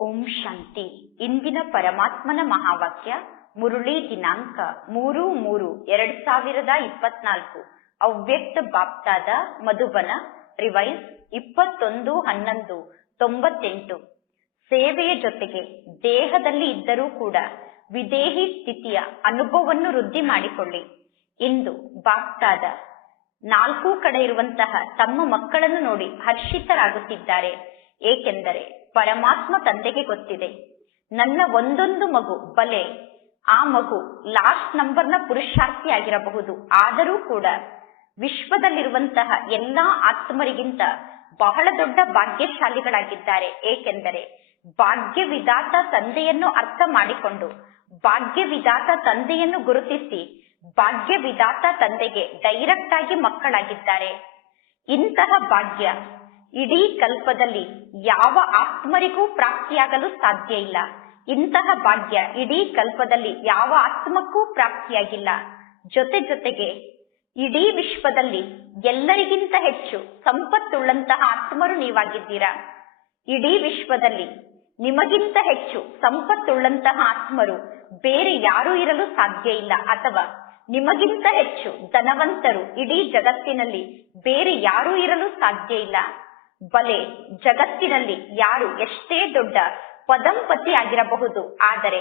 ಓಂ ಶಾಂತಿ. ಇಂದಿನ ಪರಮಾತ್ಮನ ಮಹಾವಾಕ್ಯ ಮುರುಳಿ ದಿನಾಂಕ 3/3/2024. ಅವ್ಯಕ್ತ ಬಾಪ್ತಾದ ಮಧುಬನ. ರಿವೈಸ್ 21/11/98. ಸೇವೆಯ ಜೊತೆಗೆ ದೇಹದಲ್ಲಿ ಇದ್ದರೂ ಕೂಡ ವಿದೇಹಿ ಸ್ಥಿತಿಯ ಅನುಭವವನ್ನು ವೃದ್ಧಿ ಮಾಡಿಕೊಳ್ಳಿ. ಇಂದು ಬಾಪ್ತಾದ 4 ಕಡೆ ಇರುವಂತಹ ತಮ್ಮ ಮಕ್ಕಳನ್ನು ನೋಡಿ ಹರ್ಷಿತರಾಗುತ್ತಿದ್ದಾರೆ. ಏಕೆಂದರೆ ಪರಮಾತ್ಮ ತಂದೆಗೆ ಗೊತ್ತಿದೆ, ನನ್ನ ಒಂದೊಂದು ಮಗು ಬಲೆ ಆ ಮಗು ಲಾಸ್ಟ್ ನಂಬರ್ನ ಪುರುಷಾರ್ಥಿ ಆಗಿರಬಹುದು, ಆದರೂ ಕೂಡ ವಿಶ್ವದಲ್ಲಿರುವಂತಹ ಎಲ್ಲಾ ಆತ್ಮರಿಗಿಂತ ಬಹಳ ದೊಡ್ಡ ಭಾಗ್ಯಶಾಲಿಗಳಾಗಿದ್ದಾರೆ. ಏಕೆಂದರೆ ಭಾಗ್ಯ ವಿಧಾತ ತಂದೆಯನ್ನು ಅರ್ಥ ಮಾಡಿಕೊಂಡು ಭಾಗ್ಯ ವಿಧಾತ ತಂದೆಯನ್ನು ಗುರುತಿಸಿ ಭಾಗ್ಯ ವಿಧಾತ ತಂದೆಗೆ ಡೈರೆಕ್ಟ್ ಆಗಿ ಮಕ್ಕಳಾಗಿದ್ದಾರೆ. ಇಂತಹ ಭಾಗ್ಯ ಇಡೀ ಕಲ್ಪದಲ್ಲಿ ಯಾವ ಆತ್ಮರಿಗೂ ಪ್ರಾಪ್ತಿಯಾಗಲು ಸಾಧ್ಯ ಇಲ್ಲ. ಇಂತಹ ಭಾಗ್ಯ ಇಡೀ ಕಲ್ಪದಲ್ಲಿ ಯಾವ ಆತ್ಮಕ್ಕೂ ಪ್ರಾಪ್ತಿಯಾಗಿಲ್ಲ. ಜೊತೆಗೆ ಇಡೀ ವಿಶ್ವದಲ್ಲಿ ಎಲ್ಲರಿಗಿಂತ ಹೆಚ್ಚು ಸಂಪತ್ತುಳ್ಳಂತಹ ಆತ್ಮರು ನೀವಾಗಿದ್ದೀರಾ. ಇಡೀ ವಿಶ್ವದಲ್ಲಿ ನಿಮಗಿಂತ ಹೆಚ್ಚು ಸಂಪತ್ತುಳ್ಳಂತಹ ಆತ್ಮರು ಬೇರೆ ಯಾರೂ ಇರಲು ಸಾಧ್ಯ ಇಲ್ಲ. ಅಥವಾ ನಿಮಗಿಂತ ಹೆಚ್ಚು ಧನವಂತರು ಇಡೀ ಜಗತ್ತಿನಲ್ಲಿ ಬೇರೆ ಯಾರೂ ಇರಲು ಸಾಧ್ಯ ಇಲ್ಲ. ಬಲೆ ಜಗತ್ತಿನಲ್ಲಿ ಯಾರು ಎಷ್ಟೇ ದೊಡ್ಡ ಪದಂಪತಿ ಆಗಿರಬಹುದು, ಆದರೆ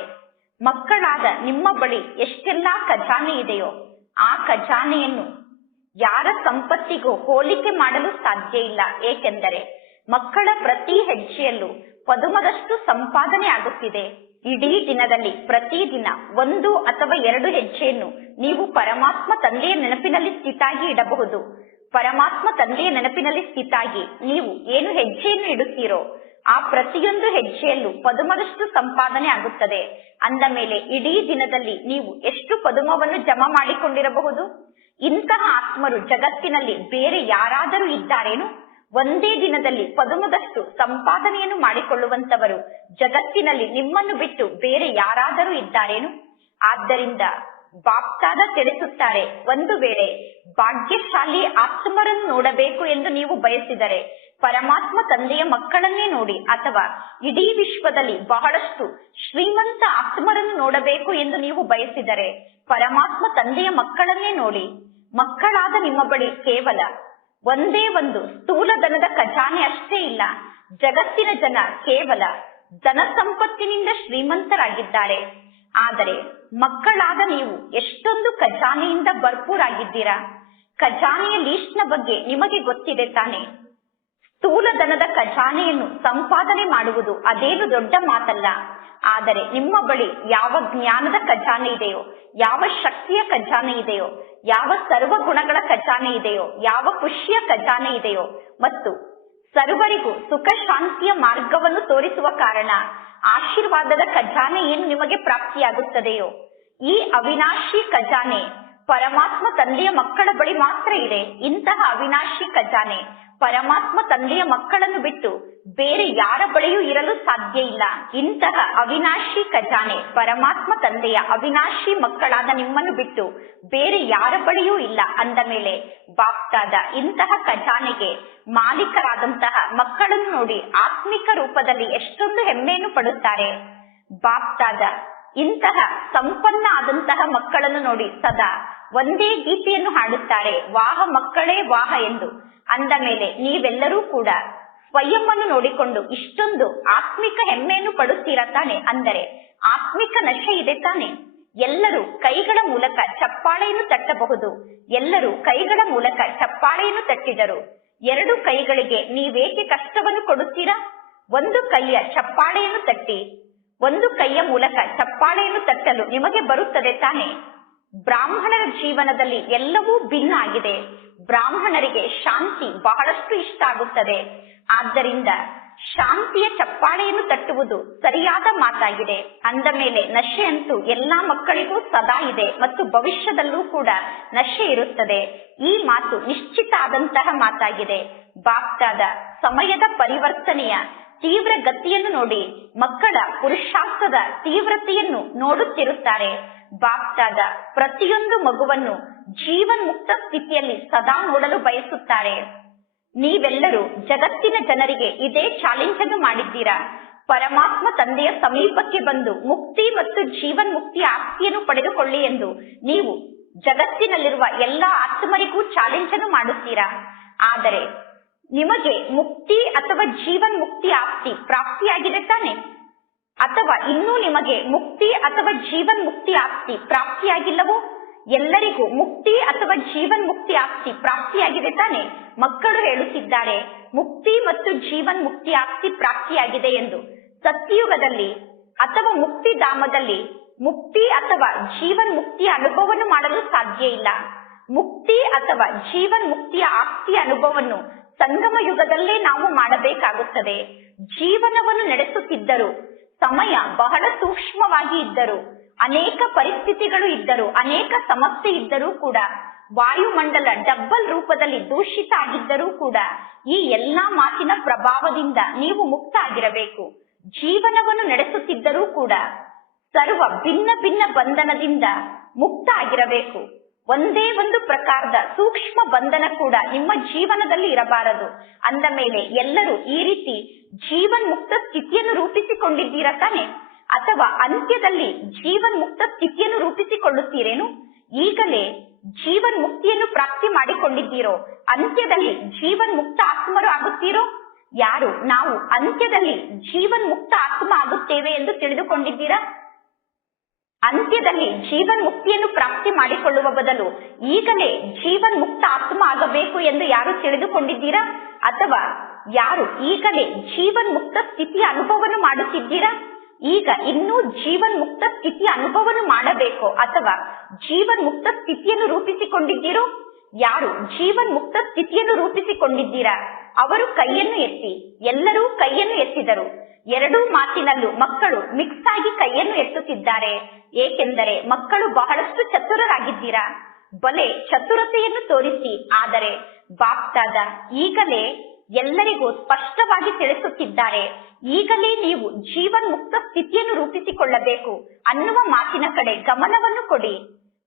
ಮಕ್ಕಳಾದ ನಿಮ್ಮ ಬಳಿ ಎಷ್ಟೆಲ್ಲಾ ಖಜಾನೆ ಇದೆಯೋ ಆ ಖಜಾನೆಯನ್ನು ಯಾರ ಸಂಪತ್ತಿಗೂ ಹೋಲಿಕೆ ಮಾಡಲು ಸಾಧ್ಯ ಇಲ್ಲ. ಏಕೆಂದರೆ ಮಕ್ಕಳ ಪ್ರತಿ ಹೆಜ್ಜೆಯಲ್ಲೂ ಪದುಮದಷ್ಟು ಸಂಪಾದನೆ ಆಗುತ್ತಿದೆ. ಇಡೀ ದಿನದಲ್ಲಿ ಪ್ರತಿದಿನ 1 ಅಥವಾ 2 ಹೆಜ್ಜೆಯನ್ನು ನೀವು ಪರಮಾತ್ಮ ತಂದೆಯ ನೆನಪಿನಲ್ಲಿ ಸ್ಥಿತಾಗಿ ಇಡಬಹುದು. ಪರಮಾತ್ಮ ತಂದೆಯ ನೆನಪಿನಲ್ಲಿ ಸ್ಥಿತಾಗಿ ನೀವು ಏನು ಹೆಜ್ಜೆಯನ್ನು ಇಡುತ್ತೀರೋ ಆ ಪ್ರತಿಯೊಂದು ಹೆಜ್ಜೆಯಲ್ಲೂ ಪದುಮದಷ್ಟು ಸಂಪಾದನೆ ಆಗುತ್ತದೆ. ಅಂದ ಮೇಲೆ ಇಡೀ ದಿನದಲ್ಲಿ ನೀವು ಎಷ್ಟು ಪದುಮವನ್ನು ಜಮಾ ಮಾಡಿಕೊಂಡಿರಬಹುದು? ಇಂತಹ ಆತ್ಮರು ಜಗತ್ತಿನಲ್ಲಿ ಬೇರೆ ಯಾರಾದರೂ ಇದ್ದಾರೇನು? ಒಂದೇ ದಿನದಲ್ಲಿ ಪದುಮದಷ್ಟು ಸಂಪಾದನೆಯನ್ನು ಮಾಡಿಕೊಳ್ಳುವಂತವರು ಜಗತ್ತಿನಲ್ಲಿ ನಿಮ್ಮನ್ನು ಬಿಟ್ಟು ಬೇರೆ ಯಾರಾದರೂ ಇದ್ದಾರೇನು? ಆದ್ದರಿಂದ ಬಾಪ್ತಾದ ತಿಳಿಸುತ್ತಾರೆ, ಒಂದು ವೇಳೆ ಭಾಗ್ಯಶಾಲಿ ಆತ್ಮರನ್ನು ನೋಡಬೇಕು ಎಂದು ನೀವು ಬಯಸಿದರೆ ಪರಮಾತ್ಮ ತಂದೆಯ ಮಕ್ಕಳನ್ನೇ ನೋಡಿ, ಅಥವಾ ಇಡೀ ವಿಶ್ವದಲ್ಲಿ ಬಹಳಷ್ಟು ಶ್ರೀಮಂತ ಆತ್ಮರನ್ನು ನೋಡಬೇಕು ಎಂದು ನೀವು ಬಯಸಿದರೆ ಪರಮಾತ್ಮ ತಂದೆಯ ಮಕ್ಕಳನ್ನೇ ನೋಡಿ. ಮಕ್ಕಳಾದ ನಿಮ್ಮ ಬಳಿ ಕೇವಲ ಒಂದೇ ಒಂದು ಸ್ಥೂಲ ಧನದ ಖಜಾನೆ ಅಷ್ಟೇ ಇಲ್ಲ. ಜಗತ್ತಿನ ಜನ ಕೇವಲ ಧನ ಸಂಪತ್ತಿನಿಂದ ಶ್ರೀಮಂತರಾಗಿದ್ದಾರೆ. ಆದರೆ ಮಕ್ಕಳಾದ ನೀವು ಎಷ್ಟೊಂದು ಖಜಾನೆಯಿಂದ ಭರ್ಪೂರಾಗಿದ್ದೀರಾ. ಖಜಾನೆಯ ಲೀಸ್ಟ್ನ ಬಗ್ಗೆ ನಿಮಗೆ ಗೊತ್ತಿದೆ ತಾನೆ. ಸ್ಥೂಲ ಧನದ ಖಜಾನೆಯನ್ನು ಸಂಪಾದನೆ ಮಾಡುವುದು ಅದೇನು ದೊಡ್ಡ ಮಾತಲ್ಲ. ಆದರೆ ನಿಮ್ಮ ಬಳಿ ಯಾವ ಜ್ಞಾನದ ಖಜಾನೆ ಇದೆಯೋ, ಯಾವ ಶಕ್ತಿಯ ಖಜಾನೆ ಇದೆಯೋ, ಯಾವ ಸರ್ವ ಗುಣಗಳ ಖಜಾನೆ ಇದೆಯೋ, ಯಾವ ಖುಷಿಯ ಖಜಾನೆ ಇದೆಯೋ ಮತ್ತು ಸರ್ವರಿಗೂ ಸುಖ ಶಾಂತಿಯ ಮಾರ್ಗವನ್ನು ತೋರಿಸುವ ಕಾರಣ ಆಶೀರ್ವಾದದ ಖಜಾನೆ ಏನು ನಿಮಗೆ ಪ್ರಾಪ್ತಿಯಾಗುತ್ತದೆಯೋ, ಈ ಅವಿನಾಶಿ ಖಜಾನೆ ಪರಮಾತ್ಮ ತಂದೆಯ ಮಕ್ಕಳ ಬಳಿ ಮಾತ್ರ ಇದೆ. ಇಂತಹ ಅವಿನಾಶಿ ಖಜಾನೆ ಪರಮಾತ್ಮ ತಂದೆಯ ಮಕ್ಕಳನ್ನು ಬಿಟ್ಟು ಬೇರೆ ಯಾರ ಬಳಿಯೂ ಇರಲು ಸಾಧ್ಯ ಇಲ್ಲ. ಇಂತಹ ಅವಿನಾಶಿ ಖಜಾನೆ ಪರಮಾತ್ಮ ತಂದೆಯ ಅವಿನಾಶಿ ಮಕ್ಕಳಾದ ನಿಮ್ಮನ್ನು ಬಿಟ್ಟು ಬೇರೆ ಯಾರ ಬಳಿಯೂ ಇಲ್ಲ. ಅಂದ ಮೇಲೆ ಬಾಪ್ತಾದ ಇಂತಹ ಖಜಾನೆಗೆ ಮಾಲೀಕರಾದಂತಹ ಮಕ್ಕಳನ್ನು ನೋಡಿ ಆತ್ಮಿಕ ರೂಪದಲ್ಲಿ ಎಷ್ಟೊಂದು ಹೆಮ್ಮೆಯನ್ನು ಪಡುತ್ತಾರೆ. ಬಾಪ್ತಾದ ಇಂತಹ ಸಂಪನ್ನ ಆದಂತಹ ಮಕ್ಕಳನ್ನು ನೋಡಿ ಸದಾ ಒಂದೇ ಗೀತೆಯನ್ನು ಹಾಡುತ್ತಾರೆ, ವಾಹ ಮಕ್ಕಳೇ ವಾಹ ಎಂದು. ಅಂದ ಮೇಲೆ ನೀವೆಲ್ಲರೂ ಕೂಡ ಸ್ವಯಂವನ್ನು ನೋಡಿಕೊಂಡು ಇಷ್ಟೊಂದು ಆತ್ಮಿಕ ಹೆಮ್ಮೆಯನ್ನು ಪಡುತ್ತೀರಾ ತಾನೆ. ಅಂದರೆ ಆತ್ಮಿಕ ನಶೆ ಇದೆ ತಾನೆ. ಎಲ್ಲರೂ ಕೈಗಳ ಮೂಲಕ ಚಪ್ಪಾಳೆಯನ್ನು ತಟ್ಟಬಹುದು. ಎಲ್ಲರೂ ಕೈಗಳ ಮೂಲಕ ಚಪ್ಪಾಳೆಯನ್ನು ತಟ್ಟಿದರು. 2 ಕೈಗಳಿಗೆ ನೀವೇಕೆ ಕಷ್ಟವನ್ನು ಕೊಡುತ್ತೀರಾ? ಒಂದು ಕೈಯ ಚಪ್ಪಾಳೆಯನ್ನು ತಟ್ಟಿ, ಒಂದು ಕೈಯ ಮೂಲಕ ಚಪ್ಪಾಳೆಯನ್ನು ತಟ್ಟಲು ನಿಮಗೆ ಬರುತ್ತದೆ ತಾನೆ. ಬ್ರಾಹ್ಮಣರ ಜೀವನದಲ್ಲಿ ಎಲ್ಲವೂ ಭಿನ್ನ ಆಗಿದೆ. ಬ್ರಾಹ್ಮಣರಿಗೆ ಶಾಂತಿ ಬಹಳಷ್ಟು ಇಷ್ಟ ಆಗುತ್ತದೆ. ಆದ್ದರಿಂದ ಶಾಂತಿಯ ಚಪ್ಪಾಳೆಯನ್ನು ತಟ್ಟುವುದು ಸರಿಯಾದ ಮಾತಾಗಿದೆ. ಅಂದ ಮೇಲೆ ನಶೆ ಅಂತೂ ಎಲ್ಲಾ ಮಕ್ಕಳಿಗೂ ಸದಾ ಇದೆ ಮತ್ತು ಭವಿಷ್ಯದಲ್ಲೂ ಕೂಡ ನಶೆ ಇರುತ್ತದೆ. ಈ ಮಾತು ನಿಶ್ಚಿತ ಆದಂತಹ ಮಾತಾಗಿದೆ. ಬಾಪ್ತಾದ ಸಮಯದ ಪರಿವರ್ತನೆಯ ತೀವ್ರ ಗತಿಯನ್ನು ನೋಡಿ ಮಕ್ಕಳ ಪುರುಷಾರ್ಥದ ತೀವ್ರತೆಯನ್ನು ನೋಡುತ್ತಿರುತ್ತಾರೆ. ಬಾಪ್ತಾದ ಪ್ರತಿಯೊಂದು ಮಗುವನ್ನು ಜೀವನ್ಮುಕ್ತ ಸ್ಥಿತಿಯಲ್ಲಿ ಸದಾ ನೋಡಲು ಬಯಸುತ್ತಾರೆ. ನೀವೆಲ್ಲರೂ ಜಗತ್ತಿನ ಜನರಿಗೆ ಇದೇ ಚಾಲೆಂಜ್ ಅನ್ನು ಮಾಡಿದ್ದೀರಾ. ಪರಮಾತ್ಮ ತಂದೆಯ ಸಮೀಪಕ್ಕೆ ಬಂದು ಮುಕ್ತಿ ಮತ್ತು ಜೀವನ್ ಮುಕ್ತಿಯ ಆಸ್ತಿಯನ್ನು ಪಡೆದುಕೊಳ್ಳಿ ಎಂದು ನೀವು ಜಗತ್ತಿನಲ್ಲಿರುವ ಎಲ್ಲಾ ಆತ್ಮರಿಗೂ ಚಾಲೆಂಜ್ ಅನ್ನು ಮಾಡುತ್ತೀರಾ. ಆದರೆ ನಿಮಗೆ ಮುಕ್ತಿ ಅಥವಾ ಜೀವನ್ ಮುಕ್ತಿ ಆಸ್ತಿ ಪ್ರಾಪ್ತಿಯಾಗಿದೆ ತಾನೆ? ಅಥವಾ ಇನ್ನೂ ನಿಮಗೆ ಮುಕ್ತಿ ಅಥವಾ ಜೀವನ್ ಮುಕ್ತಿ ಆಸ್ತಿ ಪ್ರಾಪ್ತಿಯಾಗಿಲ್ಲವೋ? ಎಲ್ಲರಿಗೂ ಮುಕ್ತಿ ಅಥವಾ ಜೀವನ್ ಮುಕ್ತಿ ಆಸ್ತಿ ಪ್ರಾಪ್ತಿಯಾಗಿದೆ ತಾನೆ? ಮಕ್ಕಳು ಹೇಳುತ್ತಿದ್ದಾರೆ ಮುಕ್ತಿ ಮತ್ತು ಜೀವನ್ ಮುಕ್ತಿ ಆಸ್ತಿ ಪ್ರಾಪ್ತಿಯಾಗಿದೆ ಎಂದು. ಸತ್ಯಯುಗದಲ್ಲಿ ಅಥವಾ ಮುಕ್ತಿಧಾಮದಲ್ಲಿ ಮುಕ್ತಿ ಅಥವಾ ಜೀವನ್ ಮುಕ್ತಿಯ ಅನುಭವವನ್ನು ಮಾಡಲು ಸಾಧ್ಯ ಇಲ್ಲ. ಮುಕ್ತಿ ಅಥವಾ ಜೀವನ್ ಮುಕ್ತಿಯ ಆಸ್ತಿಯ ಅನುಭವವನ್ನು ಸಂಗಮ ಯುಗದಲ್ಲೇ ನಾವು ಮಾಡಬೇಕಾಗುತ್ತದೆ. ಜೀವನವನ್ನು ನಡೆಸುತ್ತಿದ್ದರು, ಸಮಯ ಬಹಳ ಸೂಕ್ಷ್ಮವಾಗಿ ಇದ್ದರು, ಅನೇಕ ಪರಿಸ್ಥಿತಿಗಳು ಇದ್ದರು, ಅನೇಕ ಸಮಸ್ಯೆ ಇದ್ದರೂ ಕೂಡ, ವಾಯುಮಂಡಲ ಡಬ್ಬಲ್ ರೂಪದಲ್ಲಿ ದೂಷಿತ ಆಗಿದ್ದರೂ ಕೂಡ ಈ ಎಲ್ಲಾ ಮಾತಿನ ಪ್ರಭಾವದಿಂದ ನೀವು ಮುಕ್ತ ಆಗಿರಬೇಕು. ಜೀವನವನ್ನು ನಡೆಸುತ್ತಿದ್ದರೂ ಕೂಡ ಸರ್ವ ಭಿನ್ನ ಭಿನ್ನ ಬಂಧನದಿಂದ ಮುಕ್ತ ಆಗಿರಬೇಕು. ಒಂದೇ ಒಂದು ಪ್ರಕಾರದ ಸೂಕ್ಷ್ಮ ಬಂಧನ ಕೂಡ ನಿಮ್ಮ ಜೀವನದಲ್ಲಿ ಇರಬಾರದು. ಅಂದ ಮೇಲೆ ಎಲ್ಲರೂ ಈ ರೀತಿ ಜೀವನ್ ಮುಕ್ತ ಸ್ಥಿತಿಯನ್ನು ರೂಪಿಸಿಕೊಂಡಿದ್ದೀರಾ ತಾನೆ? ಅಥವಾ ಅಂತ್ಯದಲ್ಲಿ ಜೀವನ್ ಮುಕ್ತ ಸ್ಥಿತಿಯನ್ನು ರೂಪಿಸಿಕೊಳ್ಳುತ್ತೀರೇನು? ಈಗಲೇ ಜೀವನ್ ಮುಕ್ತಿಯನ್ನು ಪ್ರಾಪ್ತಿ ಮಾಡಿಕೊಂಡಿದ್ದೀರೋ ಅಂತ್ಯದಲ್ಲಿ ಜೀವನ್ ಮುಕ್ತ ಆತ್ಮರು ಆಗುತ್ತೀರೋ? ಯಾರು ನಾವು ಅಂತ್ಯದಲ್ಲಿ ಜೀವನ್ ಮುಕ್ತ ಆತ್ಮ ಆಗುತ್ತೇವೆ ಎಂದು ತಿಳಿದುಕೊಂಡಿದ್ದೀರಾ? ಅಂತ್ಯದಲ್ಲಿ ಜೀವನ್ ಮುಕ್ತಿಯನ್ನು ಪ್ರಾಪ್ತಿ ಮಾಡಿಕೊಳ್ಳುವ ಬದಲು ಈಗಲೇ ಜೀವನ್ ಮುಕ್ತ ಆತ್ಮ ಆಗಬೇಕು ಎಂದು ಯಾರು ತಿಳಿದುಕೊಂಡಿದ್ದೀರಾ? ಅಥವಾ ಯಾರು ಈಗಲೇ ಜೀವನ್ ಮುಕ್ತ ಸ್ಥಿತಿಯ ಅನುಭವವನ್ನು ಮಾಡುತ್ತಿದ್ದೀರಾ? ಈಗ ಇನ್ನೂ ಜೀವನ್ ಮುಕ್ತ ಸ್ಥಿತಿಯ ಅನುಭವವನ್ನು ಮಾಡಬೇಕು ಅಥವಾ ಜೀವನ್ ಮುಕ್ತ ಸ್ಥಿತಿಯನ್ನು ರೂಪಿಸಿಕೊಂಡಿದ್ದೀರೋ? ಯಾರು ಜೀವನ್ ಮುಕ್ತ ಸ್ಥಿತಿಯನ್ನು ರೂಪಿಸಿಕೊಂಡಿದ್ದೀರಾ ಅವರು ಕೈಯನ್ನು ಎತ್ತಿ. ಎಲ್ಲರೂ ಕೈಯನ್ನು ಎತ್ತಿದರು. ಎರಡೂ ಮಾತಿನಲ್ಲೂ ಮಕ್ಕಳು ಮಿಕ್ಸ್ ಆಗಿ ಕೈಯನ್ನು ಎತ್ತುತ್ತಿದ್ದಾರೆ. ಏಕೆಂದರೆ ಮಕ್ಕಳು ಬಹಳಷ್ಟು ಚತುರರಾಗಿದ್ದೀರಾ. ಬಲೆ ಚತುರತೆಯನ್ನು ತೋರಿಸಿ. ಆದರೆ ಬಾಪ್ದಾದ ಈಗಲೇ ಎಲ್ಲರಿಗೂ ಸ್ಪಷ್ಟವಾಗಿ ತಿಳಿಸುತ್ತಿದ್ದಾರೆ, ಈಗಲೇ ನೀವು ಜೀವನ್ ಮುಕ್ತ ಸ್ಥಿತಿಯನ್ನು ರೂಪಿಸಿಕೊಳ್ಳಬೇಕು ಅನ್ನುವ ಮಾತಿನ ಕಡೆ ಗಮನವನ್ನು ಕೊಡಿ.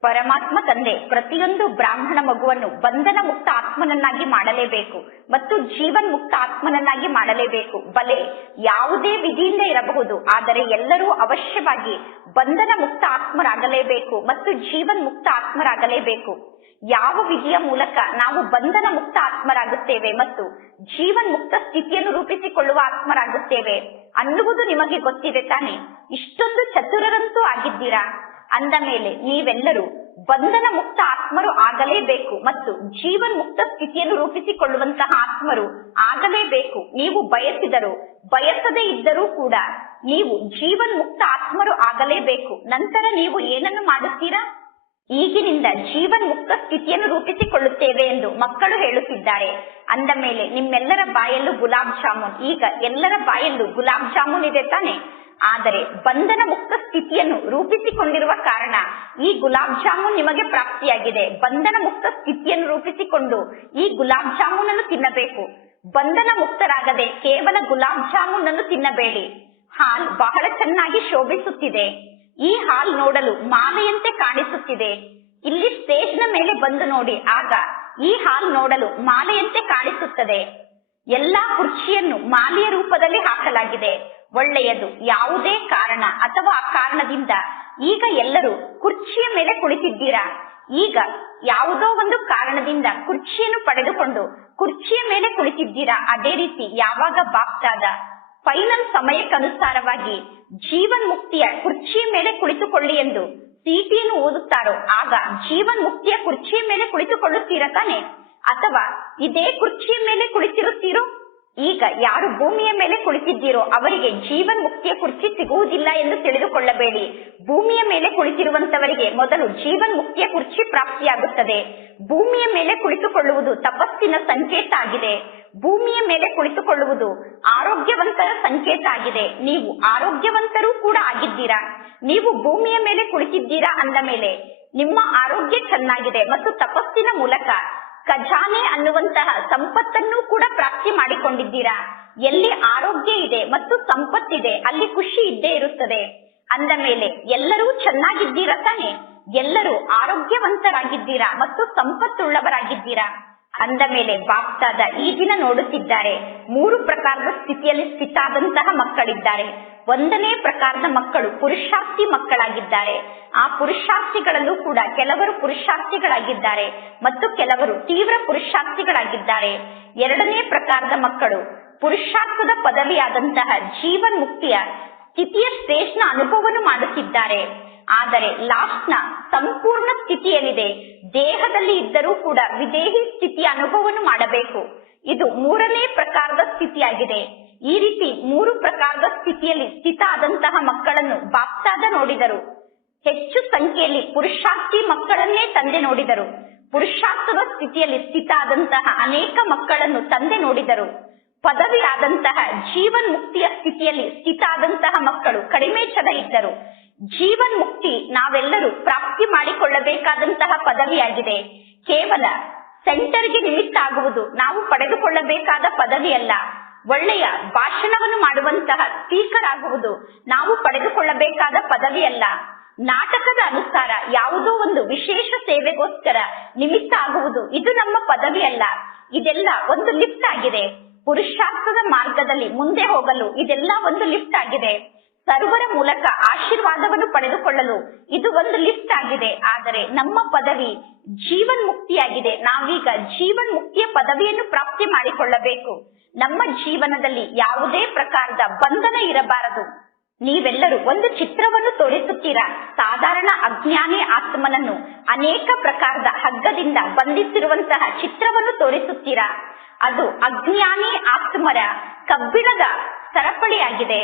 ಪರಮಾತ್ಮ ತಂದೆ ಪ್ರತಿಯೊಂದು ಬ್ರಾಹ್ಮಣ ಮಗುವನ್ನು ಬಂಧನ ಮುಕ್ತ ಆತ್ಮನನ್ನಾಗಿ ಮಾಡಲೇಬೇಕು ಮತ್ತು ಜೀವನ್ ಮುಕ್ತ ಆತ್ಮನನ್ನಾಗಿ ಮಾಡಲೇಬೇಕು. ಬಲೆ ಯಾವುದೇ ವಿಧಿಯಿಂದ ಇರಬಹುದು, ಆದರೆ ಎಲ್ಲರೂ ಅವಶ್ಯವಾಗಿ ಬಂಧನ ಮುಕ್ತ ಆತ್ಮರಾಗಲೇಬೇಕು ಮತ್ತು ಜೀವನ್ ಮುಕ್ತ ಆತ್ಮರಾಗಲೇಬೇಕು. ಯಾವ ವಿಧಿಯ ಮೂಲಕ ನಾವು ಬಂಧನ ಮುಕ್ತ ಆತ್ಮರಾಗುತ್ತೇವೆ ಮತ್ತು ಜೀವನ್ ಮುಕ್ತ ಸ್ಥಿತಿಯನ್ನು ರೂಪಿಸಿಕೊಳ್ಳುವ ಆತ್ಮರಾಗುತ್ತೇವೆ ಅನ್ನುವುದು ನಿಮಗೆ ಗೊತ್ತಿದೆ ತಾನೆ? ಇಷ್ಟೊಂದು ಚತುರರಂತೂ ಆಗಿದ್ದೀರಾ. ಅಂದ ಮೇಲೆ ನೀವೆಲ್ಲರೂ ಬಂಧನ ಮುಕ್ತ ಆತ್ಮರು ಆಗಲೇಬೇಕು ಮತ್ತು ಜೀವನ್ ಮುಕ್ತ ಸ್ಥಿತಿಯನ್ನು ರೂಪಿಸಿಕೊಳ್ಳುವಂತಹ ಆತ್ಮರು ಆಗಲೇಬೇಕು. ನೀವು ಬಯಸಿದರು ಬಯಸದೇ ಇದ್ದರೂ ಕೂಡ ನೀವು ಜೀವನ್ ಮುಕ್ತ ಆತ್ಮರು ಆಗಲೇಬೇಕು. ನಂತರ ನೀವು ಏನನ್ನು ಮಾಡುತ್ತೀರಾ? ಈಗಿನಿಂದ ಜೀವನ್ ಮುಕ್ತ ಸ್ಥಿತಿಯನ್ನು ರೂಪಿಸಿಕೊಳ್ಳುತ್ತೇವೆ ಎಂದು ಮಕ್ಕಳು ಹೇಳುತ್ತಿದ್ದಾರೆ. ಅಂದ ಮೇಲೆ ನಿಮ್ಮೆಲ್ಲರ ಬಾಯಲ್ಲೂ ಗುಲಾಬ್ ಜಾಮೂನ್. ಈಗ ಎಲ್ಲರ ಬಾಯಲ್ಲೂ ಗುಲಾಬ್ ಜಾಮೂನ್ ಇದೆ ತಾನೆ? ಆದರೆ ಬಂಧನ ಮುಕ್ತ ಸ್ಥಿತಿಯನ್ನು ರೂಪಿಸಿಕೊಂಡಿರುವ ಕಾರಣ ಈ ಗುಲಾಬ್ ಜಾಮೂನ್ ನಿಮಗೆ ಪ್ರಾಪ್ತಿಯಾಗಿದೆ. ಬಂಧನ ಮುಕ್ತ ಸ್ಥಿತಿಯನ್ನು ರೂಪಿಸಿಕೊಂಡು ಈ ಗುಲಾಬ್ ಜಾಮೂನ್ ಅನ್ನು ತಿನ್ನಬೇಕು. ಬಂಧನ ಮುಕ್ತರಾಗದೆ ಕೇವಲ ಗುಲಾಬ್ ಜಾಮೂನ್ ಅನ್ನು ತಿನ್ನಬೇಡಿ. ಹಾಲ್ ಬಹಳ ಚೆನ್ನಾಗಿ ಶೋಭಿಸುತ್ತಿದೆ. ಈ ಹಾಲ್ ನೋಡಲು ಮಾಲೆಯಂತೆ ಕಾಣಿಸುತ್ತಿದೆ. ಇಲ್ಲಿ ಸ್ಟೇಜ್ ನ ಮೇಲೆ ಬಂದು ನೋಡಿ, ಆಗ ಈ ಹಾಲ್ ನೋಡಲು ಮಾಲೆಯಂತೆ ಕಾಣಿಸುತ್ತದೆ. ಎಲ್ಲಾ ಕುರ್ಚಿಯನ್ನು ಮಾಲೆಯ ರೂಪದಲ್ಲಿ ಹಾಕಲಾಗಿದೆ. ಒಳ್ಳೆಯದು. ಯಾವುದೇ ಕಾರಣ ಅಥವಾ ಆ ಕಾರಣದಿಂದ ಈಗ ಎಲ್ಲರೂ ಕುರ್ಚಿಯ ಮೇಲೆ ಕುಳಿತಿದ್ದೀರಾ. ಈಗ ಯಾವುದೋ ಒಂದು ಕಾರಣದಿಂದ ಕುರ್ಚಿಯನ್ನು ಪಡೆದುಕೊಂಡು ಕುರ್ಚಿಯ ಮೇಲೆ ಕುಳಿತಿದ್ದೀರಾ. ಅದೇ ರೀತಿ ಯಾವಾಗ ಬಾಪ್ದಾದ ಫೈನಲ್ ಸಮಯಕ್ಕನುಸಾರವಾಗಿ ಜೀವನ್ ಮುಕ್ತಿಯ ಕುರ್ಚಿಯ ಮೇಲೆ ಕುಳಿತುಕೊಳ್ಳಿ ಎಂದು ಸಿಟಿಯನ್ನು ಓದುತ್ತಾರೋ, ಆಗ ಜೀವನ್ ಮುಕ್ತಿಯ ಕುರ್ಚಿಯ ಮೇಲೆ ಕುಳಿತುಕೊಳ್ಳುತ್ತೀರಾ ತಾನೆ? ಅಥವಾ ಇದೇ ಕುರ್ಚಿಯ ಮೇಲೆ ಕುಳಿತಿರುತ್ತೀರೋ? ಈಗ ಯಾರು ಭೂಮಿಯ ಮೇಲೆ ಕುಳಿತಿದ್ದೀರೋ ಅವರಿಗೆ ಜೀವನ್ ಮುಕ್ತಿಯ ಕುರ್ಚಿ ಸಿಗುವುದಿಲ್ಲ ಎಂದು ತಿಳಿದುಕೊಳ್ಳಬೇಡಿ. ಭೂಮಿಯ ಮೇಲೆ ಕುಳಿತಿರುವಂತವರಿಗೆ ಮೊದಲು ಜೀವನ್ ಮುಕ್ತಿಯ ಕುರ್ಚಿ ಪ್ರಾಪ್ತಿಯಾಗುತ್ತದೆ. ಭೂಮಿಯ ಮೇಲೆ ಕುಳಿತುಕೊಳ್ಳುವುದು ತಪಸ್ಸಿನ ಸಂಕೇತ ಆಗಿದೆ. ಭೂಮಿಯ ಮೇಲೆ ಕುಳಿತುಕೊಳ್ಳುವುದು ಆರೋಗ್ಯವಂತರ ಸಂಕೇತ ಆಗಿದೆ. ನೀವು ಆರೋಗ್ಯವಂತರೂ ಕೂಡ ಆಗಿದ್ದೀರಾ. ನೀವು ಭೂಮಿಯ ಮೇಲೆ ಕುಳಿತಿದ್ದೀರಾ ಅಂದ ಮೇಲೆ ನಿಮ್ಮ ಆರೋಗ್ಯ ಚೆನ್ನಾಗಿದೆ ಮತ್ತು ತಪಸ್ಸಿನ ಮೂಲಕ ಖಜಾನೆ ಅನ್ನುವಂತಹ ಸಂಪತ್ತನ್ನು ಕೂಡ ಪ್ರಾಪ್ತಿ ಮಾಡಿಕೊಂಡಿದ್ದೀರಾ. ಎಲ್ಲಿ ಆರೋಗ್ಯ ಇದೆ ಮತ್ತು ಸಂಪತ್ತಿದೆ ಅಲ್ಲಿ ಖುಷಿ ಇದ್ದೇ ಇರುತ್ತದೆ. ಅಂದ ಮೇಲೆ ಎಲ್ಲರೂ ಚೆನ್ನಾಗಿದ್ದೀರಾ ತಾನೆ? ಎಲ್ಲರೂ ಆರೋಗ್ಯವಂತರಾಗಿದ್ದೀರಾ ಮತ್ತು ಸಂಪತ್ತುಳ್ಳವರಾಗಿದ್ದೀರಾ. ಅಂದ ಮೇಲೆ ಬಾಪ್ತಾದ ಈ ದಿನ ನೋಡುತ್ತಿದ್ದಾರೆ, 3 ಪ್ರಕಾರದ ಸ್ಥಿತಿಯಲ್ಲಿ ಸ್ಥಿತಾದಂತಹ ಮಕ್ಕಳಿದ್ದಾರೆ. 1ನೇ ಪ್ರಕಾರದ ಮಕ್ಕಳು ಪುರುಷಾರ್ಥಿ ಮಕ್ಕಳಾಗಿದ್ದಾರೆ. ಆ ಪುರುಷಾರ್ಥಿಗಳಲ್ಲೂ ಕೂಡ ಕೆಲವರು ಪುರುಷಾರ್ಥಿಗಳಾಗಿದ್ದಾರೆ ಮತ್ತು ಕೆಲವರು ತೀವ್ರ ಪುರುಷಾರ್ಥಿಗಳಾಗಿದ್ದಾರೆ. 2ನೇ ಪ್ರಕಾರದ ಮಕ್ಕಳು ಪುರುಷಾರ್ಥದ ಪದವಿಯಾದಂತಹ ಜೀವನ್ ಮುಕ್ತಿಯ ಸ್ಥಿತಿಯ ಸ್ಟೇಜ್ನ ಅನುಭವವನ್ನು ಮಾಡುತ್ತಿದ್ದಾರೆ. ಆದರೆ ಲಾಸ್ಟ್ನ ಸಂಪೂರ್ಣ ಸ್ಥಿತಿ ಏನಿದೆ, ದೇಹದಲ್ಲಿ ಇದ್ದರೂ ಕೂಡ ವಿದೇಹಿ ಸ್ಥಿತಿಯ ಅನುಭವವನ್ನು ಮಾಡಬೇಕು. ಇದು 3ನೇ ಪ್ರಕಾರದ ಸ್ಥಿತಿಯಾಗಿದೆ. ಈ ರೀತಿ 3 ಪ್ರಕಾರದ ಸ್ಥಿತಿಯಲ್ಲಿ ಸ್ಥಿತ ಆದಂತಹ ಮಕ್ಕಳನ್ನು ಬಾಪ್ತಾದ ನೋಡಿದರು. ಹೆಚ್ಚು ಸಂಖ್ಯೆಯಲ್ಲಿ ಪುರುಷಾರ್ಥಿ ಮಕ್ಕಳನ್ನೇ ತಂದೆ ನೋಡಿದರು. ಪುರುಷಾರ್ಥದ ಸ್ಥಿತಿಯಲ್ಲಿ ಸ್ಥಿತ ಆದಂತಹ ಅನೇಕ ಮಕ್ಕಳನ್ನು ತಂದೆ ನೋಡಿದರು. ಪದವಿ ಆದಂತಹ ಜೀವನ್ ಮುಕ್ತಿಯ ಸ್ಥಿತಿಯಲ್ಲಿ ಸ್ಥಿತ ಆದಂತಹ ಮಕ್ಕಳು ಕಡಿಮೆ ಜನ ಇದ್ದರು. ಜೀವನ್ ಮುಕ್ತಿ ನಾವೆಲ್ಲರೂ ಪ್ರಾಪ್ತಿ ಮಾಡಿಕೊಳ್ಳಬೇಕಾದಂತಹ ಪದವಿಯಾಗಿದೆ. ಕೇವಲ ಸೆಂಟರ್ಗೆ ನಿಮಿತ್ತ ಆಗುವುದು ನಾವು ಪಡೆದುಕೊಳ್ಳಬೇಕಾದ ಪದವಿಯಲ್ಲ. ಒಳ್ಳೆಯ ಭಾಷಣವನ್ನು ಮಾಡುವಂತಹ ಸ್ಪೀಕರ್ ಆಗುವುದು ನಾವು ಪಡೆದುಕೊಳ್ಳಬೇಕಾದ ಪದವಿಯಲ್ಲ. ನಾಟಕದ ಅನುಸಾರ ಯಾವುದೋ ಒಂದು ವಿಶೇಷ ಸೇವೆಗೋಸ್ಕರ ನಿಮಿತ್ತ ಆಗುವುದು ಇದು ನಮ್ಮ ಪದವಿಯಲ್ಲ. ಇದೆಲ್ಲ ಒಂದು ಲಿಫ್ಟ್ ಆಗಿದೆ. ಪುರುಷಾರ್ಥದ ಮಾರ್ಗದಲ್ಲಿ ಮುಂದೆ ಹೋಗಲು ಇದೆಲ್ಲ ಒಂದು ಲಿಫ್ಟ್ ಆಗಿದೆ. ಸರ್ವರ ಮೂಲಕ ಆಶೀರ್ವಾದವನ್ನು ಪಡೆದುಕೊಳ್ಳಲು ಇದು ಒಂದು ಲಿಫ್ಟ್ ಆಗಿದೆ. ಆದರೆ ನಮ್ಮ ಪದವಿ ಜೀವನ್ ಮುಕ್ತಿಯಾಗಿದೆ. ನಾವೀಗ ಜೀವನ್ ಮುಕ್ತಿಯ ಪದವಿಯನ್ನು ಪ್ರಾಪ್ತಿ ಮಾಡಿಕೊಳ್ಳಬೇಕು. ನಮ್ಮ ಜೀವನದಲ್ಲಿ ಯಾವುದೇ ಪ್ರಕಾರದ ಬಂಧನ ಇರಬಾರದು. ನೀವೆಲ್ಲರೂ ಒಂದು ಚಿತ್ರವನ್ನು ತೋರಿಸುತ್ತೀರಾ. ಸಾಧಾರಣ ಅಜ್ಞಾನಿ ಆತ್ಮನನ್ನು ಅನೇಕ ಪ್ರಕಾರದ ಹಗ್ಗದಿಂದ ಬಂಧಿಸಿರುವಂತಹ ಚಿತ್ರವನ್ನು ತೋರಿಸುತ್ತೀರಾ. ಅದು ಅಜ್ಞಾನಿ ಆತ್ಮರ ಕಬ್ಬಿಣದ ಸರಪಳಿಯಾಗಿದೆ.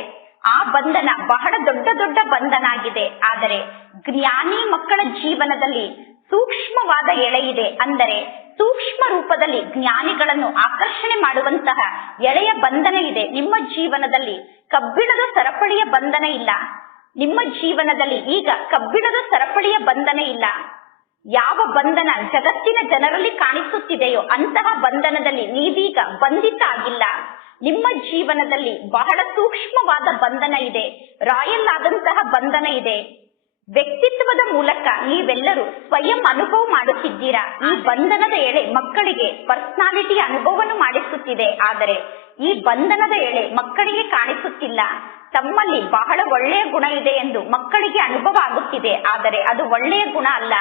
ಆ ಬಂಧನ ಬಹಳ ದೊಡ್ಡ ದೊಡ್ಡ ಬಂಧನ ಆಗಿದೆ. ಆದರೆ ಜ್ಞಾನಿ ಮಕ್ಕಳ ಜೀವನದಲ್ಲಿ ಸೂಕ್ಷ್ಮವಾದ ಎಳೆ ಇದೆ. ಅಂದರೆ ಸೂಕ್ಷ್ಮ ರೂಪದಲ್ಲಿ ಜ್ಞಾನಿಗಳನ್ನು ಆಕರ್ಷಣೆ ಮಾಡುವಂತಹ ಎಳೆಯ ಬಂಧನ ಇದೆ. ನಿಮ್ಮ ಜೀವನದಲ್ಲಿ ಕಬ್ಬಿಣದ ಸರಪಳಿಯ ಬಂಧನ ಇಲ್ಲ. ನಿಮ್ಮ ಜೀವನದಲ್ಲಿ ಈಗ ಕಬ್ಬಿಣದ ಸರಪಳಿಯ ಬಂಧನ ಇಲ್ಲ. ಯಾವ ಬಂಧನ ಜಗತ್ತಿನ ಜನರಲ್ಲಿ ಕಾಣಿಸುತ್ತಿದೆಯೋ ಅಂತಹ ಬಂಧನದಲ್ಲಿ ನೀವೀಗ ಬಂಧಿತ ಆಗಿಲ್ಲ. ನಿಮ್ಮ ಜೀವನದಲ್ಲಿ ಬಹಳ ಸೂಕ್ಷ್ಮವಾದ ಬಂಧನ ಇದೆ. ರಾಯಲ್ ಆದಂತಹ ಬಂಧನ ಇದೆ. ವ್ಯಕ್ತಿತ್ವದ ಮೂಲಕ ನೀವೆಲ್ಲರೂ ಸ್ವಯಂ ಅನುಭವ ಮಾಡುತ್ತಿದ್ದೀರಾ. ಈ ಬಂಧನದ ಎಳೆ ಮಕ್ಕಳಿಗೆ ಪರ್ಸನಾಲಿಟಿ ಅನುಭವವನ್ನು ಮಾಡಿಸುತ್ತಿದೆ. ಆದರೆ ಈ ಬಂಧನದ ಎಳೆ ಮಕ್ಕಳಿಗೆ ಕಾಣಿಸುತ್ತಿಲ್ಲ. ತಮ್ಮಲ್ಲಿ ಬಹಳ ಒಳ್ಳೆಯ ಗುಣ ಇದೆ ಎಂದು ಮಕ್ಕಳಿಗೆ ಅನುಭವ ಆಗುತ್ತಿದೆ. ಆದರೆ ಅದು ಒಳ್ಳೆಯ ಗುಣ ಅಲ್ಲ.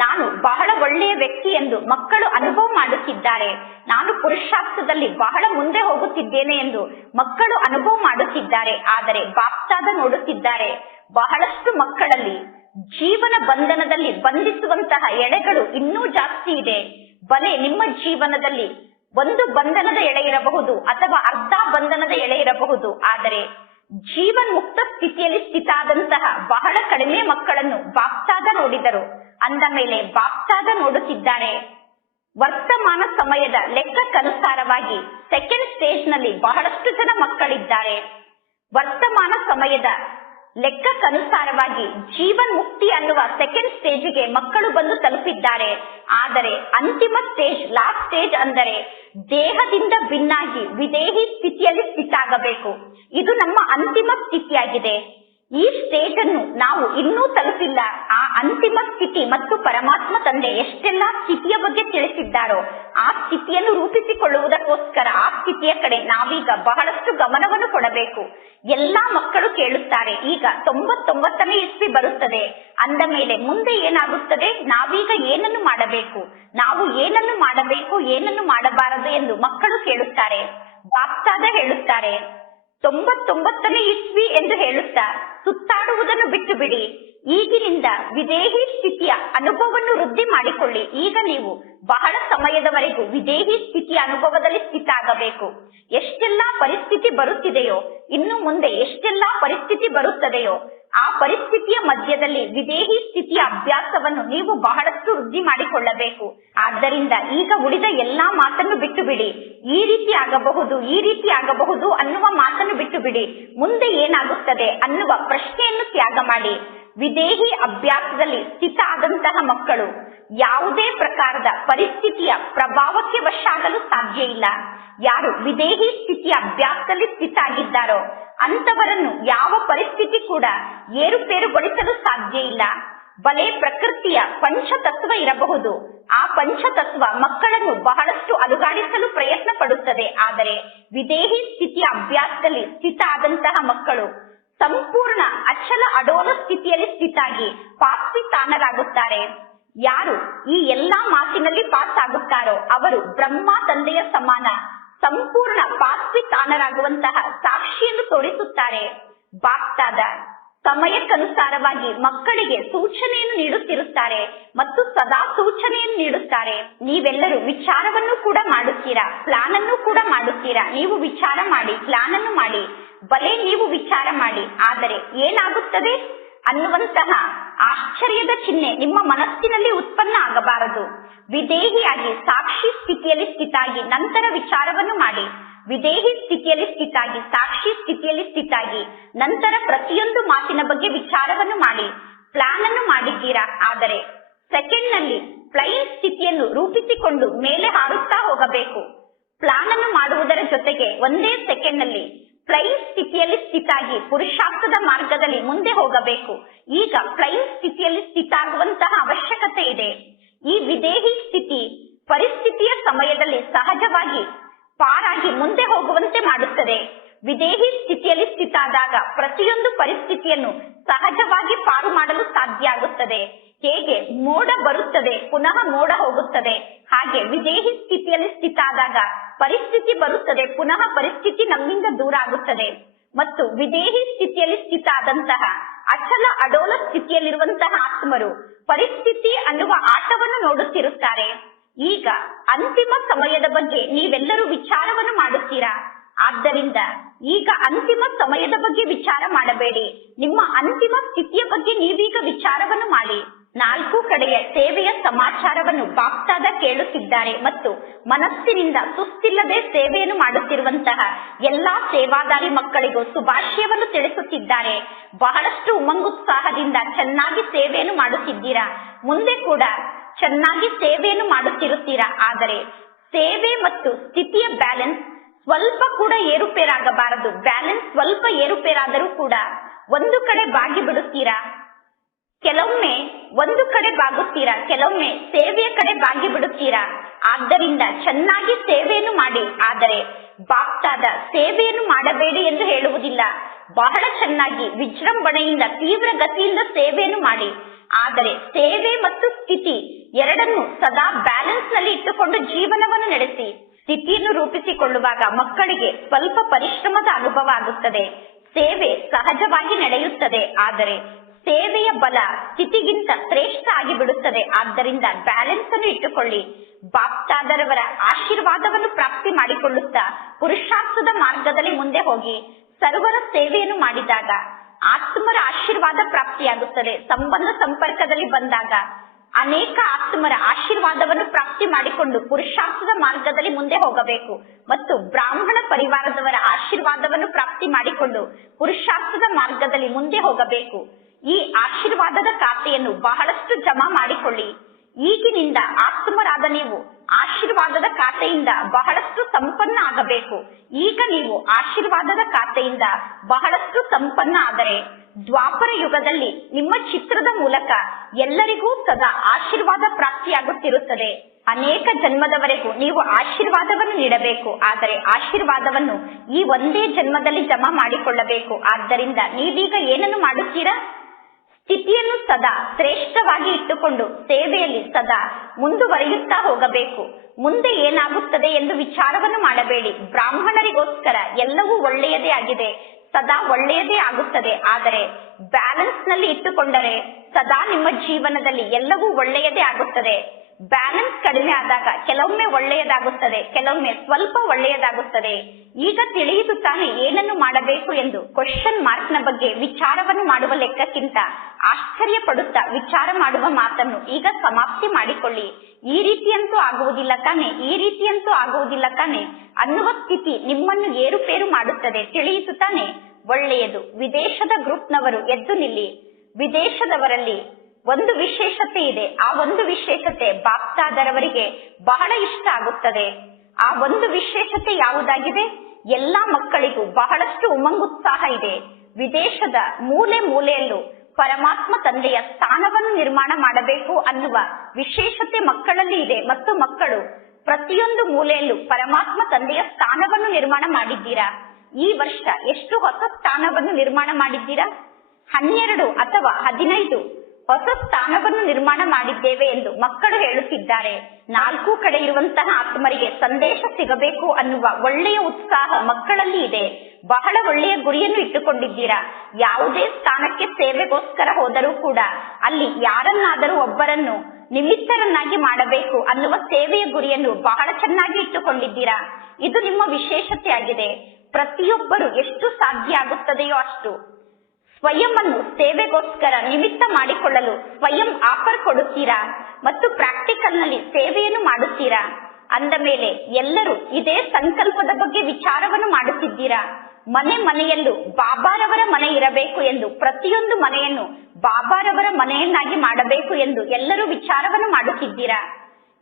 ನಾನು ಬಹಳ ಒಳ್ಳೆಯ ವ್ಯಕ್ತಿ ಎಂದು ಮಕ್ಕಳು ಅನುಭವ ಮಾಡುತ್ತಿದ್ದಾರೆ. ನಾನು ಪುರುಷಾರ್ಥದಲ್ಲಿ ಬಹಳ ಮುಂದೆ ಹೋಗುತ್ತಿದ್ದೇನೆ ಎಂದು ಮಕ್ಕಳು ಅನುಭವ ಮಾಡುತ್ತಿದ್ದಾರೆ. ಆದರೆ ಬಾಪ್ತಾದ ನೋಡುತ್ತಿದ್ದಾರೆ, ಬಹಳಷ್ಟು ಮಕ್ಕಳಲ್ಲಿ ಜೀವನ ಬಂಧನದಲ್ಲಿ ಬಂಧಿಸುವಂತಹ ಎಳೆಗಳು ಇನ್ನೂ ಜಾಸ್ತಿ ಇದೆ. ಬಲೆ ನಿಮ್ಮ ಜೀವನದಲ್ಲಿ ಒಂದು ಬಂಧನದ ಎಳೆ ಇರಬಹುದು ಅಥವಾ ಅರ್ಧ ಬಂಧನದ ಎಳೆ ಇರಬಹುದು. ಆದರೆ ಜೀವನ್ ಮುಕ್ತ ಸ್ಥಿತಿಯಲ್ಲಿ ಸ್ಥಿತ ಆದಂತಹ ಬಹಳ ಕಡಿಮೆ ಮಕ್ಕಳನ್ನು ಬಾಪ್ತಾದ ನೋಡಿದರು. ಅಂದ ಮೇಲೆ ಬಾಪ್ತಾದ ನೋಡುತ್ತಿದ್ದಾರೆ. ವರ್ತಮಾನ ಸಮಯದ ಲೆಕ್ಕಕ್ಕನುಸಾರವಾಗಿ ಸೆಕೆಂಡ್ ಸ್ಟೇಜ್ ನಲ್ಲಿ ಬಹಳಷ್ಟು ಜನ ಮಕ್ಕಳಿದ್ದಾರೆ. ವರ್ತಮಾನ ಸಮಯದ ಲೆಕ್ಕಕ್ಕನುಸಾರವಾಗಿ ಜೀವನ್ ಮುಕ್ತಿ ಅನ್ನುವ ಸೆಕೆಂಡ್ ಸ್ಟೇಜ್ಗೆ ಮಕ್ಕಳು ಬಂದು ತಲುಪಿದ್ದಾರೆ. ಆದರೆ ಅಂತಿಮ ಸ್ಟೇಜ್, ಲಾಸ್ಟ್ ಸ್ಟೇಜ್ ಅಂದರೆ ದೇಹದಿಂದ ಭಿನ್ನಾಗಿ ವಿದೇಹಿ ಸ್ಥಿತಿಯಲ್ಲಿ ಸ್ಥಿತ ಆಗಬೇಕು. ಇದು ನಮ್ಮ ಅಂತಿಮ ಸ್ಥಿತಿಯಾಗಿದೆ. ಈ ಸ್ಟೇಜ್ ಅನ್ನು ನಾವು ಇನ್ನೂ ತಲುಪಿಲ್ಲ. ಆ ಅಂತಿಮ ಸ್ಥಿತಿ ಮತ್ತು ಪರಮಾತ್ಮ ತಂದೆ ಎಷ್ಟೆಲ್ಲಾ ಸ್ಥಿತಿಯ ಬಗ್ಗೆ ತಿಳಿಸಿದ್ದಾರೋ ಆ ಸ್ಥಿತಿಯನ್ನು ರೂಪಿಸಿಕೊಳ್ಳುವುದಕ್ಕೋಸ್ಕರ ಆ ಸ್ಥಿತಿಯ ಕಡೆ ನಾವೀಗ ಬಹಳಷ್ಟು ಗಮನವನ್ನು ಕೊಡಬೇಕು. ಎಲ್ಲಾ ಮಕ್ಕಳು ಕೇಳುತ್ತಾರೆ, ಈಗ 99ನೇ ಇಸ್ವಿ ಬರುತ್ತದೆ ಅಂದ ಮೇಲೆ ಮುಂದೆ ಏನಾಗುತ್ತದೆ, ನಾವೀಗ ಏನನ್ನು ಮಾಡಬೇಕು, ನಾವು ಏನನ್ನು ಮಾಡಬೇಕು, ಏನನ್ನು ಮಾಡಬಾರದು ಎಂದು ಮಕ್ಕಳು ಕೇಳುತ್ತಾರೆ. ಬಾಪ್ತಾದ ಹೇಳುತ್ತಾರೆ 99ನೇ ಇಸ್ವಿ ಎಂದು ಹೇಳುತ್ತಾ ಸುತ್ತಾಡುವುದನ್ನು ಬಿಟ್ಟು ಬಿಡಿ. ಈಗಿನಿಂದ ವಿದೇಹಿ ಸ್ಥಿತಿಯ ಅನುಭವವನ್ನು ವೃದ್ಧಿ ಮಾಡಿಕೊಳ್ಳಿ. ಈಗ ನೀವು ಬಹಳ ಸಮಯದವರೆಗೂ ವಿದೇಹಿ ಸ್ಥಿತಿಯ ಅನುಭವದಲ್ಲಿ ಸ್ಥಿತ ಆಗಬೇಕು. ಎಷ್ಟೆಲ್ಲಾ ಪರಿಸ್ಥಿತಿ ಬರುತ್ತಿದೆಯೋ, ಇನ್ನು ಮುಂದೆ ಎಷ್ಟೆಲ್ಲಾ ಪರಿಸ್ಥಿತಿ ಬರುತ್ತದೆಯೋ ಆ ಪರಿಸ್ಥಿತಿಯ ಮಧ್ಯದಲ್ಲಿ ವಿದೇಹಿ ಸ್ಥಿತಿಯ ಅಭ್ಯಾಸವನ್ನು ನೀವು ಬಹಳಷ್ಟು ವೃದ್ಧಿ ಮಾಡಿಕೊಳ್ಳಬೇಕು. ಆದ್ದರಿಂದ ಈಗ ಉಳಿದ ಎಲ್ಲಾ ಮಾತನ್ನು ಬಿಟ್ಟು ಬಿಡಿ. ಈ ರೀತಿ ಆಗಬಹುದು, ಈ ರೀತಿ ಆಗಬಹುದು ಅನ್ನುವ ಮಾತನ್ನು ಬಿಟ್ಟು ಬಿಡಿ. ಮುಂದೆ ಏನಾಗುತ್ತದೆ ಅನ್ನುವ ಪ್ರಶ್ನೆಯನ್ನು ತ್ಯಾಗ ಮಾಡಿ. ವಿದೇಹಿ ಅಭ್ಯಾಸದಲ್ಲಿ ಸ್ಥಿತ ಆದಂತಹ ಮಕ್ಕಳು ಯಾವುದೇ ಪ್ರಕಾರದ ಪರಿಸ್ಥಿತಿಯ ಪ್ರಭಾವಕ್ಕೆ ವಶಾಗಲು ಸಾಧ್ಯ ಇಲ್ಲ. ಯಾರು ವಿದೇಹಿ ಸ್ಥಿತಿಯ ಅಭ್ಯಾಸದಲ್ಲಿ ಸ್ಥಿತ ಆಗಿದ್ದಾರೋ ಅಂತವರನ್ನು ಯಾವ ಪರಿಸ್ಥಿತಿ ಕೂಡ ಏರುಪೇರುಗೊಳಿಸಲು ಸಾಧ್ಯ ಇಲ್ಲ. ಬಲೆ ಪ್ರಕೃತಿಯ ಪಂಚತತ್ವ ಇರಬಹುದು. ಆ ಪಂಚತತ್ವ ಮಕ್ಕಳನ್ನು ಬಹಳಷ್ಟು ಅಲುಗಾಡಿಸಲು ಪ್ರಯತ್ನ ಪಡುತ್ತದೆ. ಆದರೆ ವಿದೇಹಿ ಸ್ಥಿತಿಯ ಅಭ್ಯಾಸದಲ್ಲಿ ಸ್ಥಿತ ಆದಂತಹ ಮಕ್ಕಳು ಸಂಪೂರ್ಣ ಅಚಲ ಅಡೋಲ ಸ್ಥಿತಿಯಲ್ಲಿ ಸ್ಥಿತಾಗಿ ಪಾಸ್ವಿತಾನರಾಗುತ್ತಾರೆ. ಯಾರು ಈ ಎಲ್ಲಾ ಮಾತಿನಲ್ಲಿ ಪಾಸ್ ಆಗುತ್ತಾರೋ ಅವರು ಬ್ರಹ್ಮ ತಂದೆಯ ಸಮಾನ ಸಂಪೂರ್ಣ ಪಾಸ್ವಿತಾನರಾಗುವಂತಹ ಸಾಕ್ಷಿಯನ್ನು ತೋರಿಸುತ್ತಾರೆ. ಬಾಪ್ತಾದ ಸಮಯಕ್ಕನುಸಾರವಾಗಿ ಮಕ್ಕಳಿಗೆ ಸೂಚನೆಯನ್ನು ನೀಡುತ್ತಿರುತ್ತಾರೆ ಮತ್ತು ಸದಾ ಸೂಚನೆಯನ್ನು ನೀಡುತ್ತಾರೆ. ನೀವೆಲ್ಲರೂ ವಿಚಾರವನ್ನು ಕೂಡ ಮಾಡುತ್ತೀರಾ, ಪ್ಲಾನ್ ಅನ್ನು ಕೂಡ ಮಾಡುತ್ತೀರಾ. ನೀವು ವಿಚಾರ ಮಾಡಿ, ಪ್ಲಾನ್ ಅನ್ನು ಮಾಡಿ, ಬಲೆ ನೀವು ವಿಚಾರ ಮಾಡಿ. ಆದರೆ ಏನಾಗುತ್ತದೆ ಅನ್ನುವಂತಹ ಆಶ್ಚರ್ಯದ ಚಿಹ್ನೆ ನಿಮ್ಮ ಮನಸ್ಸಿನಲ್ಲಿ ಉತ್ಪನ್ನ ಆಗಬಾರದು. ವಿದೇಹಿಯಾಗಿ ಸಾಕ್ಷಿ ಸ್ಥಿತಿಯಲ್ಲಿ ಸ್ಥಿತಾಗಿ ನಂತರ ವಿಚಾರವನ್ನು ಮಾಡಿ. ವಿದೇಹಿ ಸ್ಥಿತಿಯಲ್ಲಿ ಸ್ಥಿತಾಗಿ ಸಾಕ್ಷಿ ಸ್ಥಿತಿಯಲ್ಲಿ ಸ್ಥಿತಾಗಿ ನಂತರ ಪ್ರತಿಯೊಂದು ಮಾತಿನ ಬಗ್ಗೆ ವಿಚಾರವನ್ನು ಮಾಡಿ. ಪ್ಲಾನ್ ಅನ್ನು ಮಾಡಿದ್ದೀರಾ, ಆದರೆ ಸೆಕೆಂಡ್ ನಲ್ಲಿ ಫ್ಲೈಯಿಂಗ್ ಸ್ಥಿತಿಯನ್ನು ರೂಪಿಸಿಕೊಂಡು ಮೇಲೆ ಹಾರುತ್ತಾ ಹೋಗಬೇಕು. ಪ್ಲಾನ್ ಅನ್ನು ಮಾಡುವುದರ ಜೊತೆಗೆ ಒಂದೇ ಸೆಕೆಂಡ್ ನಲ್ಲಿ ಫ್ಲೈಯಿಂಗ್ ಸ್ಥಿತಿಯಲ್ಲಿ ಸ್ಥಿತಾಗಿ ಪುರುಷಾರ್ಥದ ಮಾರ್ಗದಲ್ಲಿ ಮುಂದೆ ಹೋಗಬೇಕು. ಈಗ ಫ್ಲೈಯಿಂಗ್ ಸ್ಥಿತಿಯಲ್ಲಿ ಸ್ಥಿತ ಆಗುವಂತಹ ಅವಶ್ಯಕತೆ ಇದೆ. ಈ ವಿದೇಹಿ ಸ್ಥಿತಿ ಪರಿಸ್ಥಿತಿಯ ಸಮಯದಲ್ಲಿ ಸಹಜವಾಗಿ ಪಾರಾಗಿ ಮುಂದೆ ಹೋಗುವಂತೆ ಮಾಡುತ್ತದೆ. ವಿದೇಹಿ ಸ್ಥಿತಿಯಲ್ಲಿ ಸ್ಥಿತ ಆದಾಗ ಪ್ರತಿಯೊಂದು ಪರಿಸ್ಥಿತಿಯನ್ನು ಸಹಜವಾಗಿ ಪಾರು ಮಾಡಲು ಸಾಧ್ಯ ಆಗುತ್ತದೆ. ಹೇಗೆ ಮೋಡ ಬರುತ್ತದೆ ಪುನಃ ಮೋಡ ಹೋಗುತ್ತದೆ, ಹಾಗೆ ವಿದೇಹಿ ಸ್ಥಿತಿಯಲ್ಲಿ ಸ್ಥಿತ ಆದಾಗ ಪರಿಸ್ಥಿತಿ ಬರುತ್ತದೆ, ಪುನಃ ಪರಿಸ್ಥಿತಿ ನಮ್ಮಿಂದ ದೂರ ಆಗುತ್ತದೆ. ಮತ್ತು ವಿದೇಹಿ ಸ್ಥಿತಿಯಲ್ಲಿ ಸ್ಥಿತ ಆದಂತಹ ಅಚಲ ಅಡೋಲ ಸ್ಥಿತಿಯಲ್ಲಿರುವಂತಹ ಆತ್ಮರು ಪರಿಸ್ಥಿತಿ ಅನ್ನುವ ಆಟವನ್ನು ನೋಡುತ್ತಿರುತ್ತಾರೆ. ಈಗ ಅಂತಿಮ ಸಮಯದ ಬಗ್ಗೆ ನೀವೆಲ್ಲರೂ ವಿಚಾರವನ್ನು ಮಾಡುತ್ತೀರಾ. ಆದ್ದರಿಂದ ಈಗ ಅಂತಿಮ ಸಮಯದ ಬಗ್ಗೆ ವಿಚಾರ ಮಾಡಬೇಡಿ. ನಿಮ್ಮ ಅಂತಿಮ ಸ್ಥಿತಿಯ ಬಗ್ಗೆ ನೀವೀಗ ವಿಚಾರವನ್ನು ಮಾಡಿ. 4 ಕಡೆಯ ಸೇವೆಯ ಸಮಾಚಾರವನ್ನು ಬಾಪ್ತಾದ ಕೇಳುತ್ತಿದ್ದಾರೆ ಮತ್ತು ಮನಸ್ಸಿನಿಂದ ಸುಸ್ತಿಲ್ಲದೆ ಸೇವೆಯನ್ನು ಮಾಡುತ್ತಿರುವಂತಹ ಎಲ್ಲಾ ಸೇವಾದಾರಿ ಮಕ್ಕಳಿಗೂ ಶುಭಾಶಯವನ್ನು ತಿಳಿಸುತ್ತಿದ್ದಾರೆ. ಬಹಳಷ್ಟು ಉಮಂಗುತ್ಸಾಹದಿಂದ ಚೆನ್ನಾಗಿ ಸೇವೆಯನ್ನು ಮಾಡುತ್ತಿದ್ದೀರಾ. ಮುಂದೆ ಕೂಡ ಚೆನ್ನಾಗಿ ಸೇವೆಯನ್ನು ಮಾಡುತ್ತಿರುತ್ತೀರಾ. ಆದರೆ ಸೇವೆ ಮತ್ತು ಸ್ಥಿತಿಯ ಬ್ಯಾಲೆನ್ಸ್ ಸ್ವಲ್ಪ ಕೂಡ ಏರುಪೇರಾಗಬಾರದು. ಬ್ಯಾಲೆನ್ಸ್ ಸ್ವಲ್ಪ ಏರುಪೇರಾದರೂ ಕೂಡ ಒಂದು ಕಡೆ ಬಾಗಿ ಬಿಡುತ್ತೀರಾ, ಕೆಲವೊಮ್ಮೆ ಒಂದು ಕಡೆ ಬಾಗುತ್ತೀರಾ, ಕೆಲವೊಮ್ಮೆ ಸೇವೆಯ ಕಡೆ ಬಾಗಿ ಬಿಡುತ್ತೀರಾ. ಆದ್ದರಿಂದ ಚೆನ್ನಾಗಿ ಸೇವೆಯನ್ನು ಮಾಡಿ. ಆದರೆ ಬಾಪ್ತಾದ ಸೇವೆಯನ್ನು ಮಾಡಬೇಡಿ ಎಂದು ಹೇಳುವುದಿಲ್ಲ. ಬಹಳ ಚೆನ್ನಾಗಿ ವಿಜೃಂಭಣೆಯಿಂದ ತೀವ್ರ ಗತಿಯಿಂದ ಸೇವೆಯನ್ನು ಮಾಡಿ. ಆದರೆ ಸೇವೆ ಮತ್ತು ಸ್ಥಿತಿ ಎರಡನ್ನು ಸದಾ ಬ್ಯಾಲೆನ್ಸ್ ನಲ್ಲಿ ಇಟ್ಟುಕೊಂಡು ಜೀವನವನ್ನು ನಡೆಸಿ. ಸ್ಥಿತಿಯನ್ನು ರೂಪಿಸಿಕೊಳ್ಳುವಾಗ ಮಕ್ಕಳಿಗೆ ಸ್ವಲ್ಪ ಪರಿಶ್ರಮದ ಅನುಭವ ಆಗುತ್ತದೆ. ಸೇವೆ ಸಹಜವಾಗಿ ನಡೆಯುತ್ತದೆ, ಆದರೆ ಸೇವೆಯ ಬಲ ಸ್ಥಿತಿಗಿಂತ ಶ್ರೇಷ್ಠ ಆಗಿ ಬಿಡುತ್ತದೆ. ಆದ್ದರಿಂದ ಬ್ಯಾಲೆನ್ಸ್ ಅನ್ನು ಇಟ್ಟುಕೊಳ್ಳಿ. ಬಾಪ್ತಾದರವರ ಆಶೀರ್ವಾದವನ್ನು ಪ್ರಾಪ್ತಿ ಮಾಡಿಕೊಳ್ಳುತ್ತಾ ಪುರುಷಾರ್ಥದ ಮಾರ್ಗದಲ್ಲಿ ಮುಂದೆ ಹೋಗಿ. ಸರ್ವರ ಸೇವೆಯನ್ನು ಮಾಡಿದಾಗ ಆತ್ಮರ ಆಶೀರ್ವಾದ ಪ್ರಾಪ್ತಿಯಾಗುತ್ತದೆ. ಸಂಬಂಧ ಸಂಪರ್ಕದಲ್ಲಿ ಬಂದಾಗ ಅನೇಕ ಆತ್ಮರ ಆಶೀರ್ವಾದವನ್ನು ಪ್ರಾಪ್ತಿ ಮಾಡಿಕೊಂಡು ಪುರುಷಾರ್ಥದ ಮಾರ್ಗದಲ್ಲಿ ಮುಂದೆ ಹೋಗಬೇಕು. ಮತ್ತು ಬ್ರಾಹ್ಮಣ ಪರಿವಾರದವರ ಆಶೀರ್ವಾದವನ್ನು ಪ್ರಾಪ್ತಿ ಮಾಡಿಕೊಂಡು ಪುರುಷಾರ್ಥದ ಮಾರ್ಗದಲ್ಲಿ ಮುಂದೆ ಹೋಗಬೇಕು. ಈ ಆಶೀರ್ವಾದದ ಖಾತೆಯನ್ನು ಬಹಳಷ್ಟು ಜಮಾ ಮಾಡಿಕೊಳ್ಳಿ. ಈಗಿನಿಂದ ಆತ್ಮರಾದ ನೀವು ಆಶೀರ್ವಾದದ ಖಾತೆಯಿಂದ ಬಹಳಷ್ಟು ಸಂಪನ್ನ ಆಗಬೇಕು. ಈಗ ನೀವು ಆಶೀರ್ವಾದದ ಖಾತೆಯಿಂದ ಬಹಳಷ್ಟು ಸಂಪನ್ನ ಆದರೆ ದ್ವಾಪರ ಯುಗದಲ್ಲಿ ನಿಮ್ಮ ಚಿತ್ರದ ಮೂಲಕ ಎಲ್ಲರಿಗೂ ಸದಾ ಆಶೀರ್ವಾದ ಪ್ರಾಪ್ತಿಯಾಗುತ್ತಿರುತ್ತದೆ. ಅನೇಕ ಜನ್ಮದವರೆಗೂ ನೀವು ಆಶೀರ್ವಾದವನ್ನು ನೀಡಬೇಕು. ಆದರೆ ಆಶೀರ್ವಾದವನ್ನು ಈ ಒಂದೇ ಜನ್ಮದಲ್ಲಿ ಜಮಾ ಮಾಡಿಕೊಳ್ಳಬೇಕು. ಆದ್ದರಿಂದ ನೀವೀಗ ಏನನ್ನು ಮಾಡುತ್ತೀರಾ? ಸ್ಥಿತಿಯನ್ನು ಸದಾ ಶ್ರೇಷ್ಠವಾಗಿ ಇಟ್ಟುಕೊಂಡು ಸೇವೆಯಲ್ಲಿ ಸದಾ ಮುಂದುವರಿಯುತ್ತಾ ಹೋಗಬೇಕು. ಮುಂದೆ ಏನಾಗುತ್ತದೆ ಎಂದು ವಿಚಾರವನ್ನು ಮಾಡಬೇಡಿ. ಬ್ರಾಹ್ಮಣರಿಗೋಸ್ಕರ ಎಲ್ಲವೂ ಒಳ್ಳೆಯದೇ ಆಗಿದೆ, ಸದಾ ಒಳ್ಳೆಯದೇ ಆಗುತ್ತದೆ. ಆದರೆ ಬ್ಯಾಲೆನ್ಸ್ ನಲ್ಲಿ ಇಟ್ಟುಕೊಂಡರೆ ಸದಾ ನಿಮ್ಮ ಜೀವನದಲ್ಲಿ ಎಲ್ಲವೂ ಒಳ್ಳೆಯದೇ ಆಗುತ್ತದೆ. ಬ್ಯಾಲೆನ್ಸ್ ಕಡಿಮೆ ಆದಾಗ ಕೆಲವೊಮ್ಮೆ ಒಳ್ಳೆಯದಾಗುತ್ತದೆ, ಕೆಲವೊಮ್ಮೆ ಸ್ವಲ್ಪ ಒಳ್ಳೆಯದಾಗುತ್ತದೆ. ಈಗ ತಿಳಿಯಿತು ತಾನೇ ಏನನ್ನು ಮಾಡಬೇಕು ಎಂದು. ಕ್ವಶನ್ ಮಾರ್ಕ್ ನ ಬಗ್ಗೆ ವಿಚಾರವನ್ನು ಮಾಡುವ ಲೆಕ್ಕಕ್ಕಿಂತ ಆಶ್ಚರ್ಯ ಪಡುತ್ತಾ ವಿಚಾರ ಮಾಡುವ ಮಾತನ್ನು ಈಗ ಸಮಾಪ್ತಿ ಮಾಡಿಕೊಳ್ಳಿ. ಈ ರೀತಿಯಂತೂ ಆಗುವುದಿಲ್ಲ ತಾನೆ, ಈ ರೀತಿಯಂತೂ ಆಗುವುದಿಲ್ಲ ತಾನೆ ಅನ್ನುವ ಸ್ಥಿತಿ ನಿಮ್ಮನ್ನು ಏರುಪೇರು ಮಾಡುತ್ತದೆ. ತಿಳಿಯಿತು ತಾನೆ? ಒಳ್ಳೆಯದು. ವಿದೇಶದ ಗ್ರೂಪ್ನವರು ಎದ್ದು ನಿಲ್ಲಿ. ವಿದೇಶದವರಲ್ಲಿ ಒಂದು ವಿಶೇಷತೆ ಇದೆ. ಆ ಒಂದು ವಿಶೇಷತೆ ಬಾಪ್ತಾದರವರಿಗೆ ಬಹಳ ಇಷ್ಟ ಆಗುತ್ತದೆ. ಆ ಒಂದು ವಿಶೇಷತೆ ಯಾವುದಾಗಿದೆ? ಎಲ್ಲಾ ಮಕ್ಕಳಿಗೂ ಬಹಳಷ್ಟು ಉಮಂಗುತ್ಸಾಹ ಇದೆ. ವಿದೇಶದ ಮೂಲೆ ಮೂಲೆಯಲ್ಲೂ ಪರಮಾತ್ಮ ತಂದೆಯ ಸ್ಥಾನವನ್ನು ನಿರ್ಮಾಣ ಮಾಡಬೇಕು ಅನ್ನುವ ವಿಶೇಷತೆ ಮಕ್ಕಳಲ್ಲಿ ಇದೆ ಮತ್ತು ಮಕ್ಕಳು ಪ್ರತಿಯೊಂದು ಮೂಲೆಯಲ್ಲೂ ಪರಮಾತ್ಮ ತಂದೆಯ ಸ್ಥಾನವನ್ನು ನಿರ್ಮಾಣ ಮಾಡಿದ್ದೀರಾ. ಈ ವರ್ಷ ಎಷ್ಟು ಹೊಸ ಸ್ಥಾನವನ್ನು ನಿರ್ಮಾಣ ಮಾಡಿದ್ದೀರಾ? 12 ಅಥವಾ 15 ಹೊಸ ಸ್ಥಾನವನ್ನು ನಿರ್ಮಾಣ ಮಾಡಿದ್ದೇವೆ ಎಂದು ಮಕ್ಕಳು ಹೇಳುತ್ತಿದ್ದಾರೆ. 4 ಕಡೆ ಇರುವಂತಹ ಆತ್ಮರಿಗೆ ಸಂದೇಶ ಸಿಗಬೇಕು ಅನ್ನುವ ಒಳ್ಳೆಯ ಉತ್ಸಾಹ ಮಕ್ಕಳಲ್ಲಿ ಇದೆ. ಬಹಳ ಒಳ್ಳೆಯ ಗುರಿಯನ್ನು ಇಟ್ಟುಕೊಂಡಿದ್ದೀರಾ. ಯಾವುದೇ ಸ್ಥಾನಕ್ಕೆ ಸೇವೆಗೋಸ್ಕರ ಹೋದರೂ ಕೂಡ ಅಲ್ಲಿ ಯಾರನ್ನಾದರೂ ಒಬ್ಬರನ್ನು ನಿಮಿತ್ತರನ್ನಾಗಿ ಮಾಡಬೇಕು ಅನ್ನುವ ಸೇವೆಯ ಗುರಿಯನ್ನು ಬಹಳ ಚೆನ್ನಾಗಿ ಇಟ್ಟುಕೊಂಡಿದ್ದೀರಾ. ಇದು ನಿಮ್ಮ ವಿಶೇಷತೆ ಆಗಿದೆ. ಪ್ರತಿಯೊಬ್ಬರು ಎಷ್ಟು ಸಾಧ್ಯ ಆಗುತ್ತದೆಯೋ ಅಷ್ಟು ಸ್ವಯಂ ಅನ್ನು ಸೇವೆಗೋಸ್ಕರ ನಿಮಿತ್ತ ಮಾಡಿಕೊಳ್ಳಲು ಸ್ವಯಂ ಆಫರ್ ಕೊಡುತ್ತೀರಾ ಮತ್ತು ಪ್ರಾಕ್ಟಿಕಲ್ ನಲ್ಲಿ ಸೇವೆಯನ್ನು ಮಾಡುತ್ತೀರಾ. ಅಂದ ಮೇಲೆ ಎಲ್ಲರೂ ಇದೇ ಸಂಕಲ್ಪದ ಬಗ್ಗೆ ವಿಚಾರವನ್ನು ಮಾಡುತ್ತಿದ್ದೀರಾ. ಮನೆಯಲ್ಲೂ ಬಾಬಾರವರ ಮನೆ ಇರಬೇಕು ಎಂದು, ಪ್ರತಿಯೊಂದು ಮನೆಯನ್ನು ಬಾಬಾರವರ ಮನೆಯನ್ನಾಗಿ ಮಾಡಬೇಕು ಎಂದು ಎಲ್ಲರೂ ವಿಚಾರವನ್ನು ಮಾಡುತ್ತಿದ್ದೀರಾ.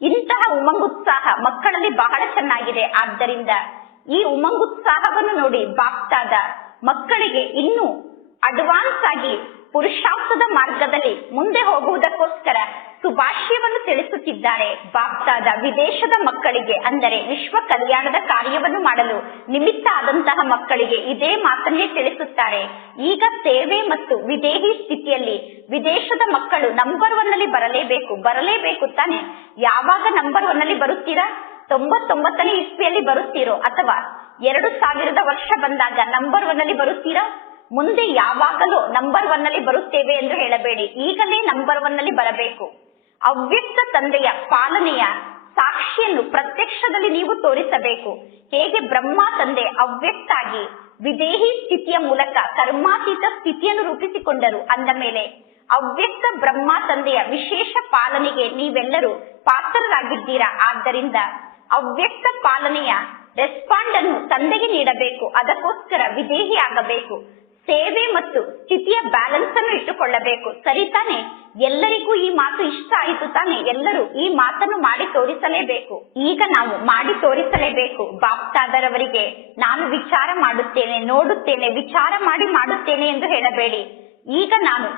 ಇಂತಹ ಉಮಂಗುತ್ಸಾಹ ಮಕ್ಕಳಲ್ಲಿ ಬಹಳ ಚೆನ್ನಾಗಿದೆ. ಆದ್ದರಿಂದ ಈ ಉಮಂಗುತ್ಸಾಹವನ್ನು ನೋಡಿ ಬಾಪ್ತಾದ ಮಕ್ಕಳಿಗೆ ಇನ್ನೂ ಅಡ್ವಾನ್ಸ್ ಆಗಿ ಪುರುಷಾರ್ಥದ ಮಾರ್ಗದಲ್ಲಿ ಮುಂದೆ ಹೋಗುವುದಕ್ಕೋಸ್ಕರ ಶುಭಾಶಯವನ್ನು ತಿಳಿಸುತ್ತಿದ್ದಾರೆ. ಬಾಪ್ತಾದ ವಿದೇಶದ ಮಕ್ಕಳಿಗೆ, ಅಂದರೆ ವಿಶ್ವ ಕಲ್ಯಾಣದ ಕಾರ್ಯವನ್ನು ಮಾಡಲು ನಿಮಿತ್ತ ಆದಂತಹ ಮಕ್ಕಳಿಗೆ ಇದೇ ಮಾತನ್ನೇ ತಿಳಿಸುತ್ತಾರೆ. ಈಗ ಸೇವೆ ಮತ್ತು ವಿದೇಹಿ ಸ್ಥಿತಿಯಲ್ಲಿ ವಿದೇಶದ ಮಕ್ಕಳು ನಂಬರ್ 1 ನಲ್ಲಿ ಬರಲೇಬೇಕು ತಾನೆ. ಯಾವಾಗ ನಂಬರ್ 1 ನಲ್ಲಿ ಬರುತ್ತೀರಾ? 99ನೇ ಇಸ್ವಿಯಲ್ಲಿ ಬರುತ್ತೀರೋ ಅಥವಾ 2000 ವರ್ಷ ಬಂದಾಗ ನಂಬರ್ 1 ನಲ್ಲಿ ಬರುತ್ತೀರಾ? ಮುಂದೆ ಯಾವಾಗಲೂ ನಂಬರ್ 1 ನಲ್ಲಿ ಬರುತ್ತೇವೆ ಎಂದು ಹೇಳಬೇಡಿ. ಈಗಲೇ ನಂಬರ್ 1 ನಲ್ಲಿ ಬರಬೇಕು. ಅವ್ಯಕ್ತ ತಂದೆಯ ಪಾಲನೆಯ ಸಾಕ್ಷಿಯನ್ನು ಪ್ರತ್ಯಕ್ಷದಲ್ಲಿ ನೀವು ತೋರಿಸಬೇಕು. ಹೇಗೆ ಬ್ರಹ್ಮ ತಂದೆ ಅವ್ಯಕ್ತ ಆಗಿ ವಿದೇಹಿ ಸ್ಥಿತಿಯ ಮೂಲಕ ಕರ್ಮಾತೀತ ಸ್ಥಿತಿಯನ್ನು ರೂಪಿಸಿಕೊಂಡರು. ಅಂದ ಮೇಲೆ ಅವ್ಯಕ್ತ ಬ್ರಹ್ಮ ತಂದೆಯ ವಿಶೇಷ ಪಾಲನೆಗೆ ನೀವೆಲ್ಲರೂ ಪಾತ್ರರಾಗಿದ್ದೀರಾ. ಆದ್ದರಿಂದ ಅವ್ಯಕ್ತ ಪಾಲನೆಯ ರೆಸ್ಪಾಂಡ್ ಅನ್ನು ತಂದೆಗೆ ನೀಡಬೇಕು. ಅದಕ್ಕೋಸ್ಕರ ವಿದೇಹಿ ಆಗಬೇಕು. ಸೇವೆ ಮತ್ತು ಸ್ಥಿತಿಯ ಬ್ಯಾಲೆನ್ಸ್ ಅನ್ನು ಇಟ್ಟುಕೊಳ್ಳಬೇಕು. ಸರಿ ತಾನೆ? ಎಲ್ಲರಿಗೂ ಈ ಮಾತು ಇಷ್ಟ ಆಯಿತು ತಾನೆ? ಎಲ್ಲರೂ ಈ ಮಾತನ್ನು ಮಾಡಿ ತೋರಿಸಲೇಬೇಕು. ಈಗ ನಾವು ಮಾಡಿ ತೋರಿಸಲೇಬೇಕು. ಬಾಪ್ತಾದರವರಿಗೆ ನಾನು ವಿಚಾರ ಮಾಡುತ್ತೇನೆ, ನೋಡುತ್ತೇನೆ, ವಿಚಾರ ಮಾಡಿ ಮಾಡುತ್ತೇನೆ ಎಂದು ಹೇಳಬೇಡಿ. ಈಗ ನಾನು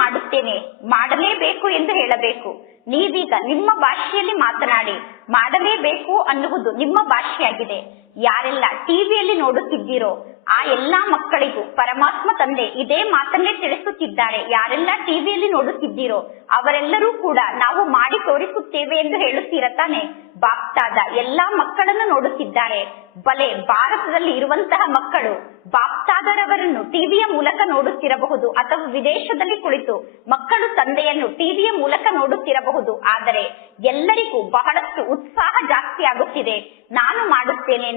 ಮಾಡುತ್ತೇನೆ, ಮಾಡಲೇಬೇಕು ಎಂದು ಹೇಳಬೇಕು. ನೀವೀಗ ನಿಮ್ಮ ಭಾಷೆಯಲ್ಲಿ ಮಾತನಾಡಿ. ಮಾಡಲೇಬೇಕು ಅನ್ನುವುದು ನಿಮ್ಮ ಭಾಷೆಯಾಗಿದೆ. ಯಾರೆಲ್ಲ ಟಿವಿಯಲ್ಲಿ ನೋಡುತ್ತಿದ್ದೀರೋ ಆ ಎಲ್ಲಾ ಮಕ್ಕಳಿಗೂ ಪರಮಾತ್ಮ ತಂದೆ ಇದೇ ಮಾತನ್ನೇ ತಿಳಿಸುತ್ತಿದ್ದಾರೆ. ಯಾರೆಲ್ಲ ಟಿವಿಯಲ್ಲಿ ನೋಡುತ್ತಿದ್ದೀರೋ ಅವರೆಲ್ಲರೂ ಕೂಡ ನಾವು ಮಾಡಿ ತೋರಿಸುತ್ತೇವೆ ಎಂದು ಹೇಳುತ್ತೀರ ತಾನೆ? ಬಾಪ್ತಾದ ಎಲ್ಲಾ ಮಕ್ಕಳನ್ನು ನೋಡುತ್ತಿದ್ದಾರೆ. ಬಲೆ ಭಾರತದಲ್ಲಿ ಇರುವಂತಹ ಮಕ್ಕಳು ಬಾಪ್ತಾದರವರನ್ನು ಟಿವಿಯ ಮೂಲಕ ನೋಡುತ್ತಿರಬಹುದು ಅಥವಾ ವಿದೇಶದಲ್ಲಿ ಕುಳಿತು ಮಕ್ಕಳು ತಂದೆಯನ್ನು ಟಿವಿಯ ಮೂಲಕ ನೋಡುತ್ತಿರಬಹುದು. ಆದರೆ ಎಲ್ಲರಿಗೂ ಬಹಳಷ್ಟು ಉತ್ಸಾಹ ಜಾಸ್ತಿ ಆಗುತ್ತಿದೆ. ನಾನು ಮಾಡುತ್ತೇನೆ,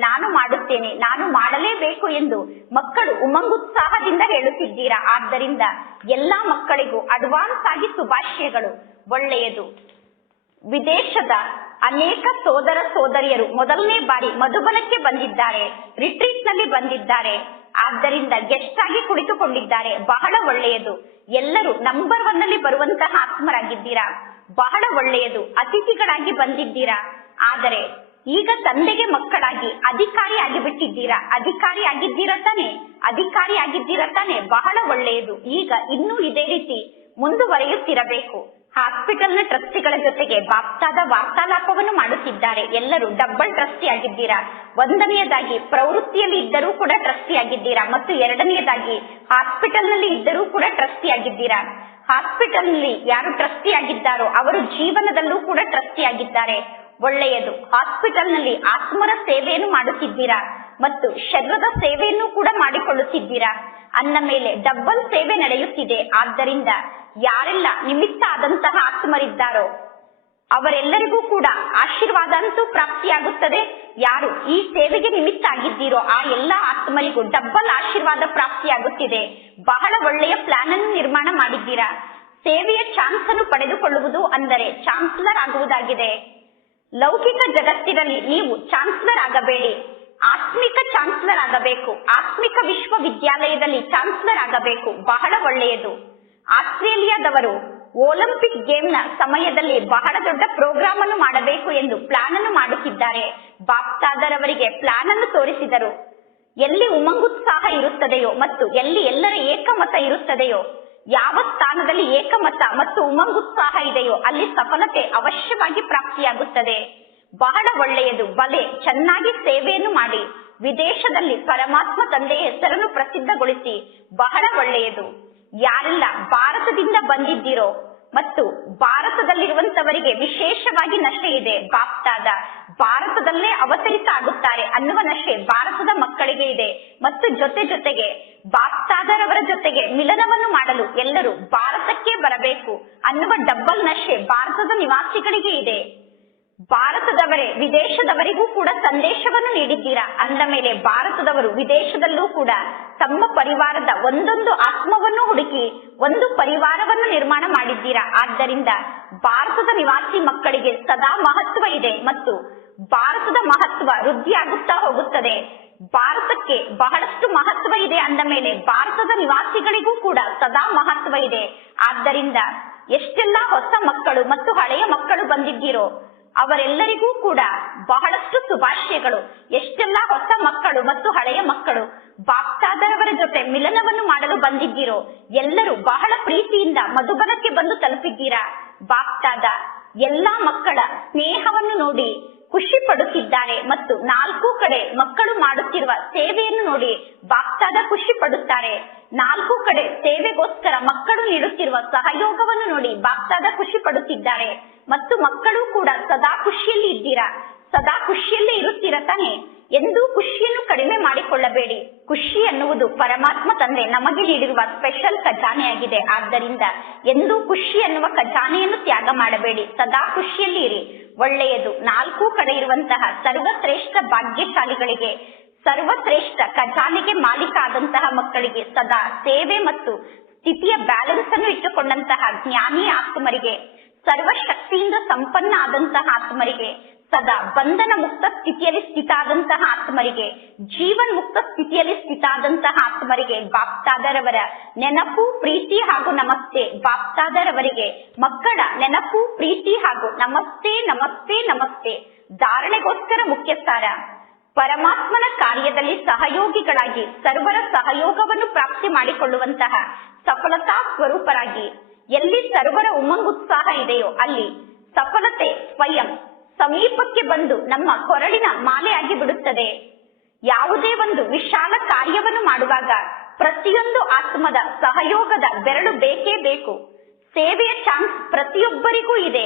ನಾನು ಮಾಡಲೇಬೇಕು ಎಂದು ಮಕ್ಕಳು ಉಮಂಗುತ್ಸಾಹದಿಂದ ಹೇಳುತ್ತಿದ್ದೀರಾ. ಆದ್ದರಿಂದ ಎಲ್ಲಾ ಮಕ್ಕಳಿಗೂ ಅಡ್ವಾನ್ಸ್ ಆಗಿ ಶುಭಾಶಯಗಳು. ಒಳ್ಳೆಯದು. ವಿದೇಶದ ಅನೇಕ ಸೋದರ ಸೋದರಿಯರು ಮೊದಲನೇ ಬಾರಿ ಮಧುಬನಕ್ಕೆ ಬಂದಿದ್ದಾರೆ, ರಿಟ್ರೀಟ್ ನಲ್ಲಿ ಬಂದಿದ್ದಾರೆ. ಆದ್ದರಿಂದ ಗೆಸ್ಟ್ ಆಗಿ ಕುಳಿತುಕೊಂಡಿದ್ದಾರೆ. ಬಹಳ ಒಳ್ಳೆಯದು. ಎಲ್ಲರೂ ನಂಬರ್ 1 ನಲ್ಲಿ ಬರುವಂತಹ ಆತ್ಮರಾಗಿದ್ದೀರಾ. ಬಹಳ ಒಳ್ಳೆಯದು. ಅತಿಥಿಗಳಾಗಿ ಬಂದಿದ್ದೀರಾ. ಆದರೆ ಈಗ ತಂದೆಗೆ ಮಕ್ಕಳಾಗಿ ಅಧಿಕಾರಿ ಆಗಿಬಿಟ್ಟಿದ್ದೀರಾ. ಅಧಿಕಾರಿ ಆಗಿದ್ದೀರಾ ತಾನೆ? ಬಹಳ ಒಳ್ಳೆಯದು. ಈಗ ಇನ್ನೂ ಇದೇ ರೀತಿ ಮುಂದುವರಿಯುತ್ತಿರಬೇಕು. ಹಾಸ್ಪಿಟಲ್ ನ ಟ್ರಸ್ಟಿಗಳ ಜೊತೆಗೆ ಬಾಪ್ತಾದ ವಾರ್ತಾಲಾಪವನ್ನು ಮಾಡುತ್ತಿದ್ದಾರೆ. ಎಲ್ಲರೂ ಡಬಲ್ ಟ್ರಸ್ಟಿ ಆಗಿದ್ದೀರಾ. 1ನೇದಾಗಿ ಪ್ರವೃತ್ತಿಯಲ್ಲಿ ಇದ್ದರೂ ಕೂಡ ಟ್ರಸ್ಟಿ ಆಗಿದ್ದೀರಾ ಮತ್ತು 2ನೇದಾಗಿ ಹಾಸ್ಪಿಟಲ್ ನಲ್ಲಿ ಇದ್ದರೂ ಕೂಡ ಟ್ರಸ್ಟಿ ಆಗಿದ್ದೀರಾ. ಹಾಸ್ಪಿಟಲ್ ನಲ್ಲಿ ಯಾರು ಟ್ರಸ್ಟಿ ಆಗಿದ್ದಾರೋ ಅವರು ಜೀವನದಲ್ಲೂ ಕೂಡ ಟ್ರಸ್ಟಿ ಆಗಿದ್ದಾರೆ. ಒಳ್ಳೆಯದು. ಹಾಸ್ಪಿಟಲ್ ನಲ್ಲಿ ಆತ್ಮರ ಸೇವೆಯನ್ನು ಮಾಡುತ್ತಿದ್ದೀರಾ ಮತ್ತು ಶರೀರದ ಸೇವೆಯನ್ನು ಕೂಡ ಮಾಡಿಕೊಳ್ಳುತ್ತಿದ್ದೀರಾ. ಅಂದ ಮೇಲೆ ಡಬಲ್ ಸೇವೆ ನಡೆಯುತ್ತಿದೆ. ಆದ್ದರಿಂದ ಯಾರೆಲ್ಲ ನಿಮಿತ್ತ ಆದಂತಹ ಆತ್ಮರಿದ್ದಾರೋ ಅವರೆಲ್ಲರಿಗೂ ಕೂಡ ಆಶೀರ್ವಾದ ಅಂತೂ ಪ್ರಾಪ್ತಿಯಾಗುತ್ತದೆ. ಯಾರು ಈ ಸೇವೆಗೆ ನಿಮಿತ್ತ ಆಗಿದ್ದೀರೋ ಆ ಎಲ್ಲಾ ಆತ್ಮರಿಗೂ ಡಬಲ್ ಆಶೀರ್ವಾದ ಪ್ರಾಪ್ತಿಯಾಗುತ್ತಿದೆ. ಬಹಳ ಒಳ್ಳೆಯ ಪ್ಲಾನ್ ಅನ್ನು ನಿರ್ಮಾಣ ಮಾಡಿದ್ದೀರಾ. ಸೇವೆಯ ಚಾನ್ಸ್ ಅನ್ನು ಪಡೆದುಕೊಳ್ಳುವುದು ಅಂದರೆ ಚಾನ್ಸಲರ್ ಆಗುವುದಾಗಿದೆ. ಲೌಕಿಕ ಜಗತ್ತಿನಲ್ಲಿ ನೀವು ಚಾನ್ಸಲರ್ ಆಗಬೇಡಿ, ಆತ್ಮಿಕ ಚಾನ್ಸಲರ್ ಆಗಬೇಕು. ಆತ್ಮಿಕ ವಿಶ್ವವಿದ್ಯಾಲಯದಲ್ಲಿ ಚಾನ್ಸಲರ್ ಆಗಬೇಕು. ಬಹಳ ಒಳ್ಳೆಯದು. ಆಸ್ಟ್ರೇಲಿಯಾದವರು ಒಲಿಂಪಿಕ್ ಗೇಮ್ ನ ಸಮಯದಲ್ಲಿ ಬಹಳ ದೊಡ್ಡ ಪ್ರೋಗ್ರಾಮ್ ಅನ್ನು ಮಾಡಬೇಕು ಎಂದು ಪ್ಲಾನ್ ಅನ್ನು ಮಾಡುತ್ತಿದ್ದಾರೆ. ಬಾಪ್ತಾದರವರಿಗೆ ಪ್ಲಾನ್ ಅನ್ನು ತೋರಿಸಿದರು. ಎಲ್ಲಿ ಉಮಂಗುತ್ಸಾಹ ಇರುತ್ತದೆಯೋ ಮತ್ತು ಎಲ್ಲಿ ಎಲ್ಲರ ಏಕಮತ ಇರುತ್ತದೆಯೋ, ಯಾವ ಸ್ಥಾನದಲ್ಲಿ ಏಕಮತ ಮತ್ತು ಉಮಂಗುತ್ಸಾಹ ಇದೆಯೋ ಅಲ್ಲಿ ಸಫಲತೆ ಅವಶ್ಯವಾಗಿ ಪ್ರಾಪ್ತಿಯಾಗುತ್ತದೆ. ಬಹಳ ಒಳ್ಳೆಯದು. ಬಲೆ ಚೆನ್ನಾಗಿ ಸೇವೆಯನ್ನು ಮಾಡಿ ವಿದೇಶದಲ್ಲಿ ಪರಮಾತ್ಮ ತಂದೆಯ ಹೆಸರನ್ನು ಪ್ರಸಿದ್ಧಗೊಳಿಸಿ. ಬಹಳ ಒಳ್ಳೆಯದು. ಯಾರೆಲ್ಲ ಭಾರತದಿಂದ ಬಂದಿದ್ದೀರೋ ಮತ್ತು ಭಾರತದಲ್ಲಿರುವಂತವರಿಗೆ ವಿಶೇಷವಾಗಿ ನಶೆ ಇದೆ, ಬಾಪ್ತಾದ ಭಾರತದಲ್ಲೇ ಅವತರಿತ ಆಗುತ್ತಾರೆ ಅನ್ನುವ ನಶೆ ಭಾರತದ ಮಕ್ಕಳಿಗೆ ಇದೆ. ಮತ್ತು ಜೊತೆಗೆ ಬಾಪ್ತಾದರವರ ಜೊತೆಗೆ ಮಿಲನವನ್ನು ಮಾಡಲು ಎಲ್ಲರೂ ಭಾರತಕ್ಕೆ ಬರಬೇಕು ಅನ್ನುವ ಡಬ್ಬಲ್ ನಶೆ ಭಾರತದ ನಿವಾಸಿಗಳಿಗೆ ಇದೆ. ಭಾರತದವರೇ ವಿದೇಶದವರಿಗೂ ಕೂಡ ಸಂದೇಶವನ್ನು ನೀಡಿದ್ದೀರಾ ಅಂದ ಮೇಲೆ ಭಾರತದವರು ವಿದೇಶದಲ್ಲೂ ಕೂಡ ತಮ್ಮ ಪರಿವಾರದ ಒಂದೊಂದು ಆತ್ಮವನ್ನು ಹುಡುಕಿ ಒಂದು ಪರಿವಾರವನ್ನು ನಿರ್ಮಾಣ ಮಾಡಿದ್ದೀರಾ. ಆದ್ದರಿಂದ ಭಾರತದ ನಿವಾಸಿ ಮಕ್ಕಳಿಗೆ ಸದಾ ಮಹತ್ವ ಇದೆ ಮತ್ತು ಭಾರತದ ಮಹತ್ವ ವೃದ್ಧಿಯಾಗುತ್ತಾ ಹೋಗುತ್ತದೆ. ಭಾರತಕ್ಕೆ ಬಹಳಷ್ಟು ಮಹತ್ವ ಇದೆ ಅಂದ ಮೇಲೆ ಭಾರತದ ನಿವಾಸಿಗಳಿಗೂ ಕೂಡ ಸದಾ ಮಹತ್ವ ಇದೆ. ಆದ್ದರಿಂದ ಎಷ್ಟೆಲ್ಲ ಹೊಸ ಮಕ್ಕಳು ಮತ್ತು ಹಳೆಯ ಮಕ್ಕಳು ಬಂದಿದ್ದೀರೋ ಅವರೆಲ್ಲರಿಗೂ ಕೂಡ ಬಹಳಷ್ಟು ಶುಭಾಶಯಗಳು. ಎಷ್ಟೆಲ್ಲ ಹೊಸ ಮಕ್ಕಳು ಮತ್ತು ಹಳೆಯ ಮಕ್ಕಳು ಬಾಪ್ತಾದರವರ ಜೊತೆ ಮಿಲನವನ್ನು ಮಾಡಲು ಬಂದಿದ್ದೀರೋ ಎಲ್ಲರೂ ಬಹಳ ಪ್ರೀತಿಯಿಂದ ಮಧುಬನಕ್ಕೆ ಬಂದು ತಲುಪಿದ್ದೀರಾ. ಬಾಪ್ತಾದ ಎಲ್ಲಾ ಮಕ್ಕಳ ಸ್ನೇಹವನ್ನು ನೋಡಿ ಖುಷಿ ಪಡುತ್ತಿದ್ದಾರೆ ಮತ್ತು 4 ಕಡೆ ಮಕ್ಕಳು ಮಾಡುತ್ತಿರುವ ಸೇವೆಯನ್ನು ನೋಡಿ ಬಾಪ್ತಾದ ಖುಷಿ ಪಡುತ್ತಾರೆ. 4 ಕಡೆ ಸೇವೆಗೋಸ್ಕರ ಮಕ್ಕಳು ನೀಡುತ್ತಿರುವ ಸಹಯೋಗವನ್ನು ನೋಡಿ ಬಾಪ್ತಾದ ಖುಷಿ ಪಡುತ್ತಿದ್ದಾರೆ. ಮತ್ತು ಮಕ್ಕಳು ಕೂಡ ಸದಾ ಖುಷಿಯಲ್ಲಿ ಇದ್ದೀರಾ, ಸದಾ ಖುಷಿಯಲ್ಲೇ ಇರುತ್ತೀರ ತಾನೆ. ಎಂದೂ ಖುಷಿಯನ್ನು ಕಡಿಮೆ ಮಾಡಿಕೊಳ್ಳಬೇಡಿ. ಖುಷಿ ಅನ್ನುವುದು ಪರಮಾತ್ಮ ತಂದೆ ನಮಗೆ ನೀಡಿರುವ ಸ್ಪೆಷಲ್ ಖಜಾನೆಯಾಗಿದೆ. ಆದ್ದರಿಂದ ಎಂದೂ ಖುಷಿ ಅನ್ನುವ ಖಜಾನೆಯನ್ನು ತ್ಯಾಗ ಮಾಡಬೇಡಿ, ಸದಾ ಖುಷಿಯಲ್ಲಿ ಇರಿ. ಒಳ್ಳೆಯದು. 4 ಕಡೆ ಇರುವಂತಹ ಸರ್ವಶ್ರೇಷ್ಠ ಭಾಗ್ಯಶಾಲಿಗಳಿಗೆ, ಸರ್ವಶ್ರೇಷ್ಠ ಖಜಾನೆಗೆ ಮಾಲೀಕ ಆದಂತಹ ಮಕ್ಕಳಿಗೆ, ಸದಾ ಸೇವೆ ಮತ್ತು ಸ್ಥಿತಿಯ ಬ್ಯಾಲೆನ್ಸ್ ಅನ್ನು ಇಟ್ಟುಕೊಂಡಂತಹ ಜ್ಞಾನಿ ಆತ್ಮರಿಗೆ, ಸರ್ವಶಕ್ತಿಯಿಂದ ಸಂಪನ್ನ ಆದಂತಹ ಆತ್ಮರಿಗೆ, ಸದಾ ಬಂಧನ ಮುಕ್ತ ಸ್ಥಿತಿಯಲ್ಲಿ ಸ್ಥಿತ ಆದಂತಹ ಆತ್ಮರಿಗೆ, ಜೀವನ್ ಮುಕ್ತ ಸ್ಥಿತಿಯಲ್ಲಿ ಸ್ಥಿತ ಆದಂತಹ ಆತ್ಮರಿಗೆ ಬಾಪ್ತಾದರವರ ನೆನಪು, ಪ್ರೀತಿ ಹಾಗೂ ನಮಸ್ತೆ. ಬಾಪ್ತಾದರವರಿಗೆ ಮಕ್ಕಳ ನೆನಪು, ಪ್ರೀತಿ ಹಾಗೂ ನಮಸ್ತೆ ನಮಸ್ತೆ ನಮಸ್ತೆ. ಧಾರಣೆಗೋಸ್ಕರ ಮುಖ್ಯ ಸಾರ: ಪರಮಾತ್ಮನ ಕಾರ್ಯದಲ್ಲಿ ಸಹಯೋಗಿಗಳಾಗಿ ಸರ್ವರ ಸಹಯೋಗವನ್ನು ಪ್ರಾಪ್ತಿ ಮಾಡಿಕೊಳ್ಳುವಂತಹ ಸಫಲತಾ ಸ್ವರೂಪರಾಗಿ, ಎಲ್ಲಿ ಸರ್ವರ ಉಮಂಗುತ್ಸಾಹ ಇದೆಯೋ ಅಲ್ಲಿ ಸಫಲತೆ ಸ್ವಯಂ ಸಮೀಪಕ್ಕೆ ಬಂದು ನಮ್ಮ ಕೊರಳಿನ ಮಾಲೆಯಾಗಿ ಬಿಡುತ್ತದೆ. ಯಾವುದೇ ಒಂದು ವಿಶಾಲ ಕಾರ್ಯವನ್ನು ಮಾಡುವಾಗ ಪ್ರತಿಯೊಂದು ಆತ್ಮದ ಸಹಯೋಗದ ಬೆರಳು ಬೇಕೇ ಬೇಕು. ಸೇವೆಯ ಚಾನ್ಸ್ ಪ್ರತಿಯೊಬ್ಬರಿಗೂ ಇದೆ.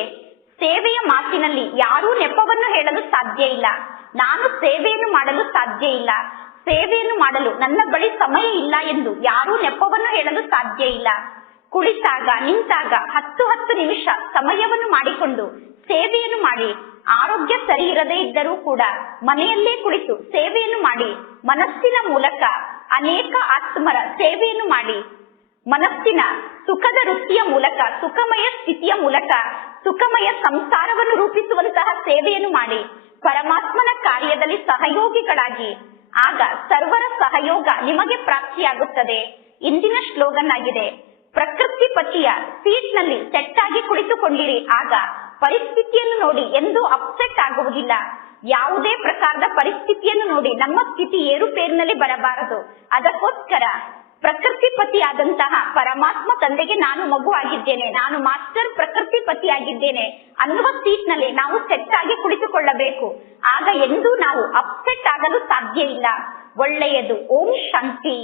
ಸೇವೆಯ ಮಾತಿನಲ್ಲಿ ಯಾರೂ ನೆಪವನ್ನು ಹೇಳಲು ಸಾಧ್ಯ ಇಲ್ಲ. ನಾನು ಸೇವೆಯನ್ನು ಮಾಡಲು ಸಾಧ್ಯ ಇಲ್ಲ, ಸೇವೆಯನ್ನು ಮಾಡಲು ನನ್ನ ಬಳಿ ಸಮಯ ಇಲ್ಲ ಎಂದು ಯಾರೂ ನೆಪವನ್ನು ಹೇಳಲು ಸಾಧ್ಯ ಇಲ್ಲ. ಕುಳಿತಾಗ ನಿಂತಾಗ 10 ನಿಮಿಷ ಸಮಯವನ್ನು ಮಾಡಿಕೊಂಡು ಸೇವೆಯನ್ನು ಮಾಡಿ. ಆರೋಗ್ಯ ಸರಿ ಇರದೇ ಇದ್ದರೂ ಕೂಡ ಮನೆಯಲ್ಲೇ ಕುಳಿತು ಸೇವೆಯನ್ನು ಮಾಡಿ. ಮನಸ್ಸಿನ ಮೂಲಕ ಅನೇಕ ಆತ್ಮರ ಸೇವೆಯನ್ನು ಮಾಡಿ. ಮನಸ್ಸಿನ ಸುಖದ ವೃತ್ತಿಯ ಮೂಲಕ, ಸುಖಮಯ ಸ್ಥಿತಿಯ ಮೂಲಕ ಸುಖಮಯ ಸಂಸಾರವನ್ನು ರೂಪಿಸುವಂತಹ ಸೇವೆಯನ್ನು ಮಾಡಿ. ಪರಮಾತ್ಮನ ಕಾರ್ಯದಲ್ಲಿ ಸಹಯೋಗಿಗಳಾಗಿ. ಆಗ ಸರ್ವರ ಸಹಯೋಗ ನಿಮಗೆ ಪ್ರಾಪ್ತಿಯಾಗುತ್ತದೆ. ಇಂದಿನ ಸ್ಲೋಗನ್ ಆಗಿದೆ: ಪ್ರಕೃತಿ ಪತಿಯ ಸೀಟ್ ನಲ್ಲಿ ಸೆಟ್ ಆಗಿ ಕುಳಿತುಕೊಂಡಿರಿ. ಆಗ ಪರಿಸ್ಥಿತಿಯನ್ನು ನೋಡಿ ಎಂದೂ ಅಪ್ಸೆಟ್ ಆಗುವುದಿಲ್ಲ. ಯಾವುದೇ ಪ್ರಕಾರದ ಪರಿಸ್ಥಿತಿಯನ್ನು ನೋಡಿ ನಮ್ಮ ಸ್ಥಿತಿ ಏರುಪೇರಿನಲ್ಲಿ ಬರಬಾರದು. ಅದಕ್ಕೋಸ್ಕರ ಪ್ರಕೃತಿ ಪತಿಯಾದಂತಹ ಪರಮಾತ್ಮ ತಂದೆಗೆ ನಾನು ಮಗು ಆಗಿದ್ದೇನೆ, ನಾನು ಮಾಸ್ಟರ್ ಪ್ರಕೃತಿ ಪತಿಯಾಗಿದ್ದೇನೆ ಅನ್ನುವ ಸೀಟ್ ನಲ್ಲಿ ನಾವು ಸೆಟ್ ಆಗಿ ಕುಳಿತುಕೊಳ್ಳಬೇಕು. ಆಗ ಎಂದೂ ನಾವು ಅಪ್ಸೆಟ್ ಆಗಲು ಸಾಧ್ಯ ಇಲ್ಲ. ಒಳ್ಳೆಯದು. ಓಂ ಶಾಂತಿ.